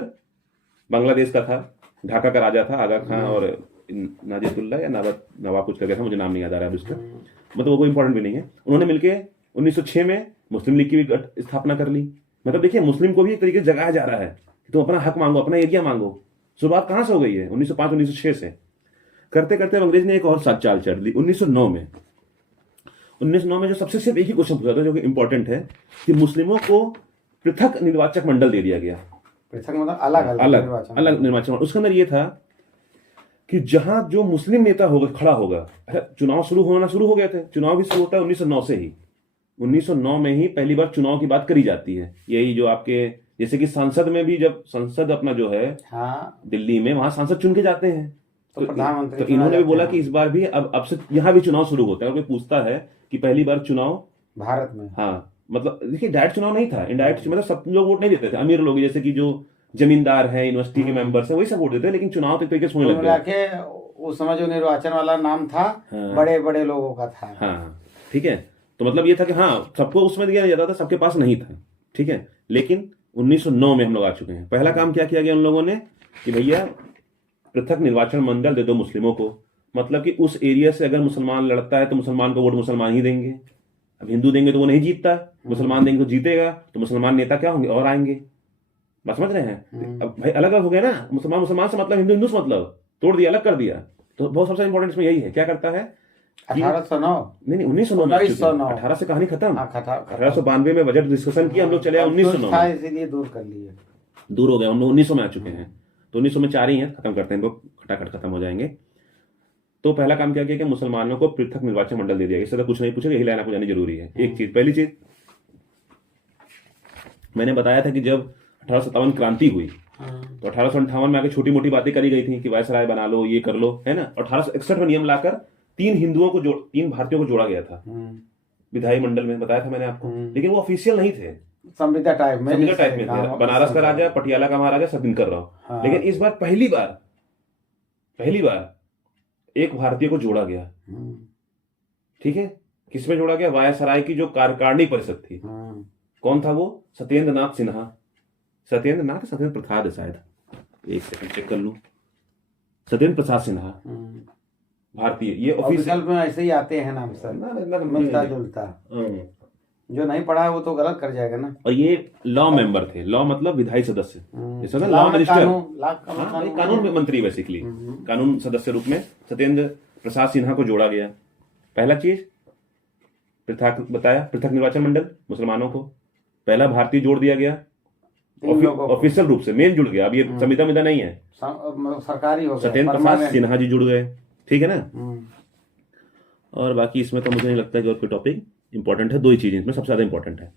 बांग्लादेश का था, ढाका का राजा था आगा खान, और नाजितुल्लाह या नवाब कुछ करके था, मुझे नाम नहीं याद आ रहा है उसका, मतलब वो कोई इंपॉर्टेंट भी नहीं है। उन्होंने मिलकर 1906 में मुस्लिम लीग की भी स्थापना कर ली। मतलब देखिए, मुस्लिम को भी एक तरीके से जगाया जा रहा है कि तुम अपना हक मांगो, अपना एरिया मांगो। शुरुआत कहां से हो गई है, 1905-1906 से। करते करते अंग्रेज ने एक और सात चाल चढ़ ली 1909 में। 1909 में जो सबसे सिर्फ एक ही क्वेश्चन पूछा था, जो कि इंपॉर्टेंट है, कि मुस्लिमों को पृथक निर्वाचक मंडल दे दिया गया। पृथक मतलब अलग निर्वाचन मंडल। उसके अंदर यह था कि जहां जो मुस्लिम नेता होगा खड़ा होगा, अच्छा चुनाव शुरू हो गए थे, चुनाव भी शुरू होता है 1909 से ही। 1909 में ही पहली बार चुनाव की बात करी जाती है। यही जो आपके जैसे कि संसद में भी, जब संसद अपना जो है दिल्ली में, वहां सांसद चुन के जाते हैं, तो प्रधानमंत्री, तो इन्होंने भी बोला कि इस बार भी अब से यहाँ भी चुनाव शुरू होता है। और कोई पूछता है कि पहली बार चुनाव भारत में, हाँ, मतलब देखिए डायरेक्ट चुनाव नहीं था, इनडायरेक्ट, मतलब सब लोग वोट नहीं देते थे। अमीर लोग जैसे कि जो जमींदार है, यूनिवर्सिटी के मेंबर्स है, वही सब वोट देते हैं, लेकिन चुनाव तो एक तरीके से होने लग गया। उस समय जो निर्वाचन वाला नाम था, बड़े बड़े लोगों का था। हाँ, ठीक है। तो मतलब ये था कि हाँ, सबको उसमें दिया जाता था, सबके पास नहीं था, ठीक है। लेकिन 1909 में हम लोग आ चुके हैं। पहला काम क्या किया गया उन लोगों ने कि भैया पृथक निर्वाचन मंडल दे दो मुस्लिमों को। मतलब कि उस एरिया से अगर मुसलमान लड़ता है तो मुसलमान को वोट मुसलमान ही देंगे। अब हिंदू देंगे तो वो नहीं जीतता, मुसलमान देंगे तो जीतेगा, तो मुसलमान नेता क्या होंगे और आएंगे। बात समझ रहे हैं? अब भाई अलग अलग हो गया ना, मुसलमान मुसलमान से मतलब, हिंदू हिंदू से मतलब, तोड़ दिया, अलग कर दिया। तो बहुत सबसे इंपॉर्टेंट इसमें यही है, क्या करता है कि 1809 नहीं 1909 में 18 से कहानी खत्म। 1892 में बजट डिस्कशन किया हम लोग, चले आए 1909 था, में, इसीलिए दूर कर लिए, दूर हो गया, हम लोग 1900 में आ चुके हैं। तो 1900 में 4 ही हैं, खत्म करते हैं, तो खटाखट खत्म हो जाएंगे। तो पहला काम क्या किया कि मुसलमानों को पृथक निर्वाचन मंडल दे दिया। इससे तो कुछ नहीं पूछेगा, यही लाइन आपको जानी जरूरी है। एक चीज, पहली चीज मैंने बताया था कि जब 1857 क्रांति हुई तो 1858 में आके छोटी मोटी बातें करी गई थी कि वायसराय बना लो, ये कर लो, है ना। 1861 में नियम लाकर 3 भारतीयों को जोड़ा गया था विधायी मंडल में, बताया था मैंने आपको। लेकिन वो ऑफिशियल नहीं थे, संविदा टाइप में थे। बनारस का राजा, पटियाला का महाराजा, सब दिनकर राव। लेकिन इस बार पहली बार एक भारतीय को जोड़ा गया। ठीक है, किसमें जोड़ा गया? वायसराय की जो कार्यकारिणी परिषद थी। कौन था वो? सत्येंद्र नाथ सिन्हा, सत्येंद्र प्रसाद है शायद, एक सेकंड चेक कर लूं, सत्येंद्र प्रसाद सिन्हा भारतीय। ये ऑफिशियल में ऐसे ही आते हैं नाम सर, मिलता जुलता। जो नहीं पढ़ा है वो तो गलत कर जाएगा ना। और ये लॉ मेंबर थे, लॉ मतलब विधायी सदस्य, जैसे ना लॉ मिनिस्टर, कानून मंत्री बेसिकली, कानून सदस्य रूप में सत्येंद्र प्रसाद सिन्हा को जोड़ा गया। पहला चीज पृथक निर्वाचन मंडल, मुसलमानों को पहला भारतीय जोड़ दिया गया ऑफिशियल रूप से, मेन जुड़ गया। अब ये संविदा मिदा नहीं है, सरकारी हो गया, सत्येंद्र प्रसाद सिन्हा जी जुड़ गए। ठीक है ना। और बाकी इसमें तो मुझे नहीं लगता है कि और कोई टॉपिक इंपॉर्टेंट है। 2 ही चीजें इसमें सबसे ज्यादा इंपॉर्टेंट है।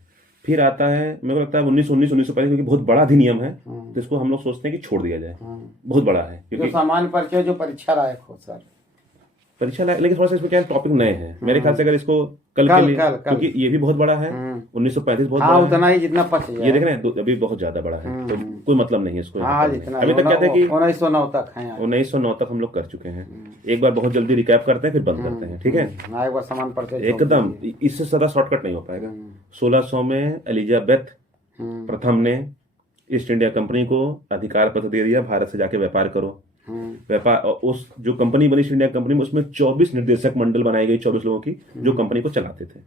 फिर आता है, मेरे को लगता है 1919 क्योंकि बहुत बड़ा अधिनियम है, तो इसको हम लोग सोचते हैं कि छोड़ दिया जाए, बहुत बड़ा है। क्योंकि सामान्य परिचय जो परीक्षा लायक हो सर, परीक्षा लायक, लेकिन थोड़ा सा इसमें क्या टॉपिक नए हैं मेरे ख्याल से। अगर इसको कल के लिए, क्योंकि ये भी बहुत बड़ा है, 1935 बहुत बड़ा उतना ही जितना पच ये देख रहे हैं, अभी बहुत ज्यादा बड़ा है, तो कोई मतलब नहीं है इसको। अभी तक क्या था कि 1909 तक है, 1909 तक हम लोग कर चुके हैं। एक बार बहुत जल्दी रिकैप करते हैं, फिर बंद करते हैं। ठीक है, एक बार समान परिचय एकदम, इससे ज्यादा शॉर्टकट नहीं हो पाएगा। 1600 में एलिजाबेथ प्रथम ने ईस्ट इंडिया कंपनी को अधिकार पत्र दे दिया, भारत से जाके व्यापार करो। व्यापार, उस जो कंपनी बनी ईस्ट इंडिया कंपनी में, उसमें 24 निर्देशक मंडल बनाई गई, 24 लोगों की, जो कंपनी को चलाते थे।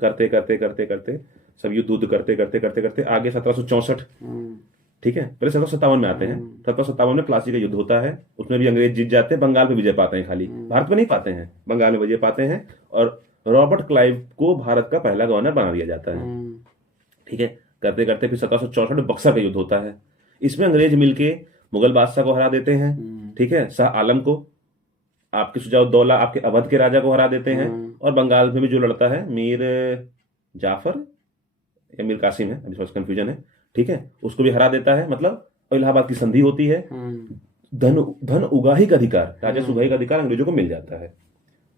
करते करते करते करते सब युद्ध करते करते करते करते आगे 1764, ठीक है, पहले 1757 में आते हैं। 1757 में प्लासी का युद्ध होता है, उसमें भी अंग्रेज जीत जाते हैं, बंगाल में विजय पाते हैं, खाली भारत में नहीं पाते हैं, बंगाल में विजय पाते हैं। और रॉबर्ट क्लाइव को भारत का पहला गवर्नर बना दिया जाता है। ठीक है, करते करते फिर 1764 में बक्सर का युद्ध होता है। इसमें अंग्रेज मिलके मुगल बादशाह को हरा देते हैं। ठीक है, शाह आलम को, आपके सुजाउद्दौला, आपके अवध के राजा को हरा देते हैं। और बंगाल में भी जो लड़ता है, मीर जाफर या मीर कासिम है, अभी थोड़ा कंफ्यूजन है। ठीक है, उसको भी हरा देता है। मतलब इलाहाबाद की संधि होती है। धन उगाही का अधिकार, राजस्व उगाही का अधिकार अंग्रेजों को मिल जाता है।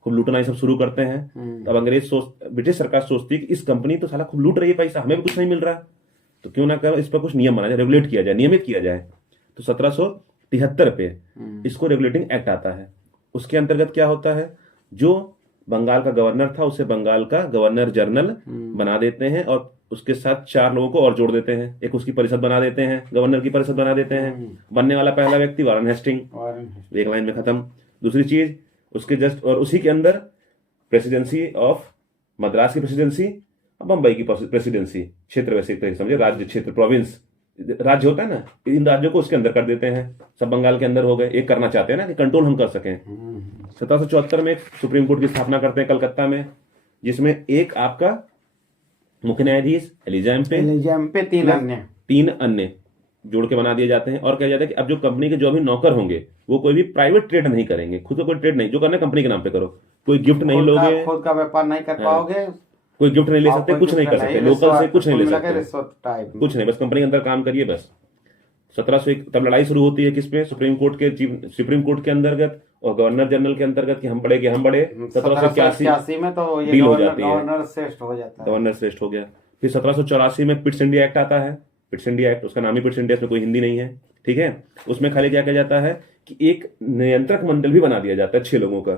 खूब लूटना ये सब शुरू करते हैं। तब ब्रिटिश सरकार सोचती है कि इस कंपनी तो साला खूब लूट रही है पैसा, हमें भी कुछ नहीं मिल रहा, तो क्यों ना कर इस पर कुछ नियम बनाया जाए, रेगुलेट किया जाए, नियमित किया जाए। तो 1773 पे इसको रेगुलेटिंग एक्ट आता है। उसके अंतर्गत क्या होता है, जो बंगाल का गवर्नर था उसे बंगाल का गवर्नर जनरल बना देते हैं, और उसके साथ 4 लोगों को और जोड़ देते हैं। एक उसकी परिषद बना देते हैं, गवर्नर की परिषद बना देते हैं। बनने वाला पहला व्यक्ति वारन हेस्टिंग, एक लाइन में खत्म। दूसरी चीज उसके जस्ट और उसी के अंदर प्रेसिडेंसी ऑफ मद्रास की प्रेसिडेंसी, बंबई की प्रेसिडेंसी, क्षेत्र वैसे समझे, राज्य क्षेत्र, प्रोविंस, राज्य होता है ना, इन राज्यों को उसके अंदर कर देते हैं। सब बंगाल के अंदर हो गए। एक करना चाहते हैं ना कि कंट्रोल हम कर सकें। 1774 में सुप्रीम कोर्ट की स्थापना करते हैं कलकत्ता में, जिसमें एक आपका मुख्य न्यायाधीश एलिजाम्पे, 3 अन्य जोड़ के बना दिए जाते हैं। और कहा जाता है कि अब जो कंपनी के जो भी नौकर होंगे वो कोई भी प्राइवेट ट्रेड नहीं करेंगे, खुद का कोई ट्रेड नहीं, जो करना कंपनी के नाम पे करो। कोई गिफ्ट नहीं लोगे, खुद का व्यापार नहीं कर पाओगे, कोई गिफ्ट नहीं ले सकते, कुछ नहीं कर सकते, लोकल से कुछ नहीं ले सकते, कुछ नहीं, बस कंपनी के अंदर काम करिए बस। 1701 तब लड़ाई शुरू होती है किसपे, सुप्रीम कोर्ट के अंतर्गत और गवर्नर जनरल के अंतर्गत, कि हम बड़े 1781 में तो ये डील हो जाती है, गवर्नर श्रेष्ठ हो जाता है, गवर्नर श्रेष्ठ हो गया। फिर 1784 में पिट्स इंडिया एक्ट आता है। पिट्स इंडिया एक्ट, उसका नाम ही पिट्स इंडिया, इसमें कोई हिंदी नहीं है। ठीक है, उसमें खाली क्या किया जाता है कि एक नियंत्रक मंडल भी बना दिया जाता है 6 लोगों का,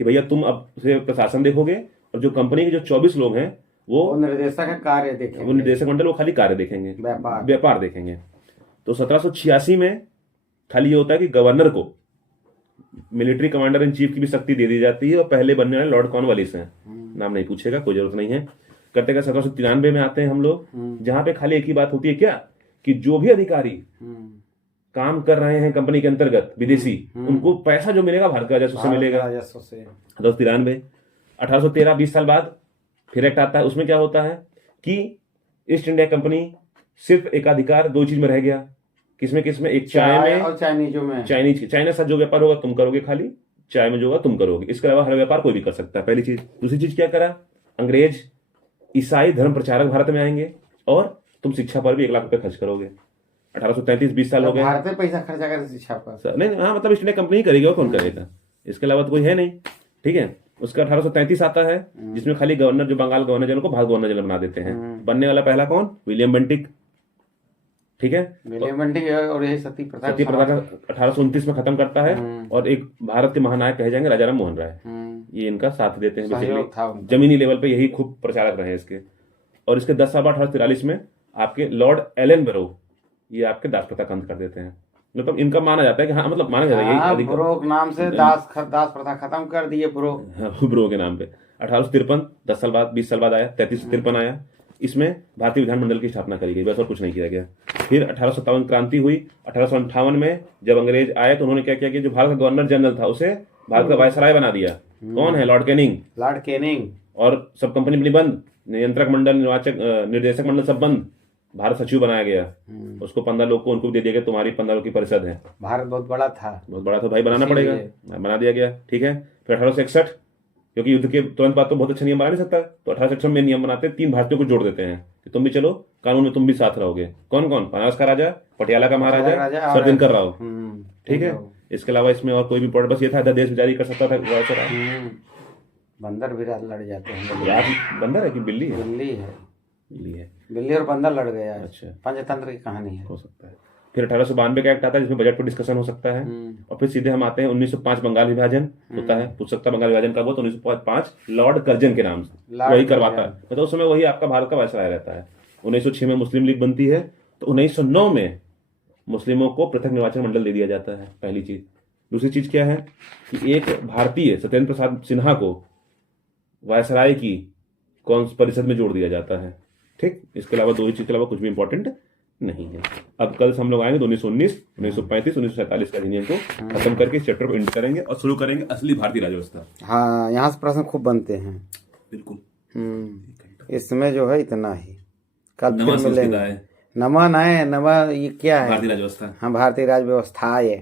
कि भैया तुम अब से प्रशासन देखोगे, और जो कंपनी के जो 24 लोग हैं वो निर्देशक कार्य देखेंगे, वो निर्देशक मंडल, वो खाली कार्य देखेंगे, व्यापार देखेंगे। तो 1786 में खाली ये होता है कि गवर्नर को मिलिट्री कमांडर इन चीफ की भी शक्ति दे दी जाती है, और पहले बनने वाले लॉर्ड कॉर्नवालिस हैं, नाम नहीं पूछेगा, कोई जरूरत नहीं है। करते का 1793 में आते हैं हम लोग, जहां पे खाली एक ही बात होती है क्या, कि जो भी अधिकारी काम कर रहे हैं कंपनी के अंतर्गत विदेशी, उनको पैसा जो मिलेगा भारत का राजस्व से मिलेगा। 1793 1813 20 साल बाद फिर एक्ट आता है। उसमें क्या होता है कि ईस्ट इंडिया कंपनी सिर्फ एकाधिकार दो चीज में रह गया। किसमें किसमें? एक चाय में और चाइनीजों में। चाइना साथ जो व्यापार होगा तुम करोगे, खाली चाय में जो होगा तुम करोगे, इसके अलावा हर व्यापार कोई भी कर सकता है, पहली चीज। दूसरी चीज क्या करा, अंग्रेज ईसाई धर्म प्रचारक भारत में आएंगे और तुम शिक्षा पर भी 1 लाख रुपए खर्च करोगे। 1833 20 साल हो गए। भारत में पैसा खर्चा करे शिक्षा पर? नहीं, हाँ मतलब ईस्ट इंडिया कंपनी ही करेगी, और कौन करेगा, इसके अलावा तो कोई है नहीं। ठीक है, उसका 1833 आता है, जिसमें खाली गवर्नर, जो बंगाल गवर्नर जनरल को भारत गवर्नर जनरल बना देते हैं। बनने वाला पहला कौन? William Bentinck. ठीक है, विलियम बेंटिक, और यही सती प्रथा का 1829 में खत्म करता है, और एक भारत के महानायक कहे जाएंगे राजा राम मोहन राय, ये इनका साथ देते हैं बेसिकली। जमीनी लेवल पे यही खूब प्रचारक रहे इसके। और इसके 10 साल बाद 1843 में आपके लॉर्ड एलन बैरो ये आपके दास प्रथा खत्म कर देते हैं। मतलब इनका माना जाता है कि हाँ, मतलब माना जाता है ब्रो के नाम से दास प्रथा खत्म कर दिए, ब्रो के नाम पे। 1853 10 साल बाद 20 साल बाद आया, 33-53 आया, इसमें भारतीय विधानमंडल की स्थापना करी गई, बस और कुछ नहीं किया गया। फिर 1857 क्रांति हुई। 1858 में जब अंग्रेज आए तो उन्होंने क्या किया कि जो भारत का गवर्नर जनरल था उसे भारत का वायसराय बना दिया। कौन है? Lord Canning. और सब कंपनी अपनी बंद, नियंत्रक मंडल, निर्देशक मंडल सब बंद, भारत सचिव बनाया गया। उसको 15 लोग को उनको भी दे दिया गया, तुम्हारी 15 लोग की परिषद है। भारत बहुत बड़ा था भाई, बनाना पड़ेगा, बना दिया गया। ठीक है, फिर 1861, क्योंकि युद्ध के तुरंत बाद तो बहुत अच्छा नियम बना नहीं सकता, तो 1861 में नियम बनाते हैं, 3 भारतीयों को जोड़ देते हैं कि तुम भी चलो, कानून में तुम भी साथ रहोगे। कौन कौन? बनारस का राजा, पटियाला का महाराजा, सर दिनकर राव। ठीक है, इसके अलावा इसमें और कोई भी पॉइंट, बस ये था देश में जारी कर सकता था वायसराय। बंदर भी लड़ जाते हैं। बंदर है कि बिल्ली है? बिल्ली और बंदर लड़ गया। अच्छा, पंचतंत्र की कहानी है, हो सकता है। फिर 1892 का एक्ट आता है, जिसमें बजट पर डिस्कशन हो सकता है। और फिर सीधे हम आते हैं 1905 बंगाल विभाजन होता है। पूछ सकता है बंगाल विभाजन कब हुआ, तो 1905 लॉर्ड कर्जन के नाम से वही करवाता है, मतलब उस समय वही आपका भारत का वायसराय रहता है। 1906 में मुस्लिम लीग बनती है, तो 1909 में मुस्लिमों को पृथक निर्वाचन मंडल दे दिया जाता है, पहली चीज। दूसरी चीज क्या है कि एक भारतीय सत्येंद्र प्रसाद सिन्हा को वायसराय की कौन परिषद में जोड़ दिया जाता है। ठीक, इसके अलावा दो ही चीज के अलावा कुछ भी इंपॉर्टेंट नहीं है। अब कल हम लोग आएंगे 1919, 1935, 1947 का अधिनियम को खत्म करके इस चैप्टर को एंड करेंगे और शुरू करेंगे असली भारतीय राज्यव्यवस्था। हाँ, यहाँ से प्रश्न खूब बनते हैं। बिल्कुल। इसमें जो है इतना ही, कल फिर मिलेंगे। नमन है, नमन ये क्या है? भारतीय राज्यव्यवस्था। हाँ, भारतीय राज्य व्यवस्था है।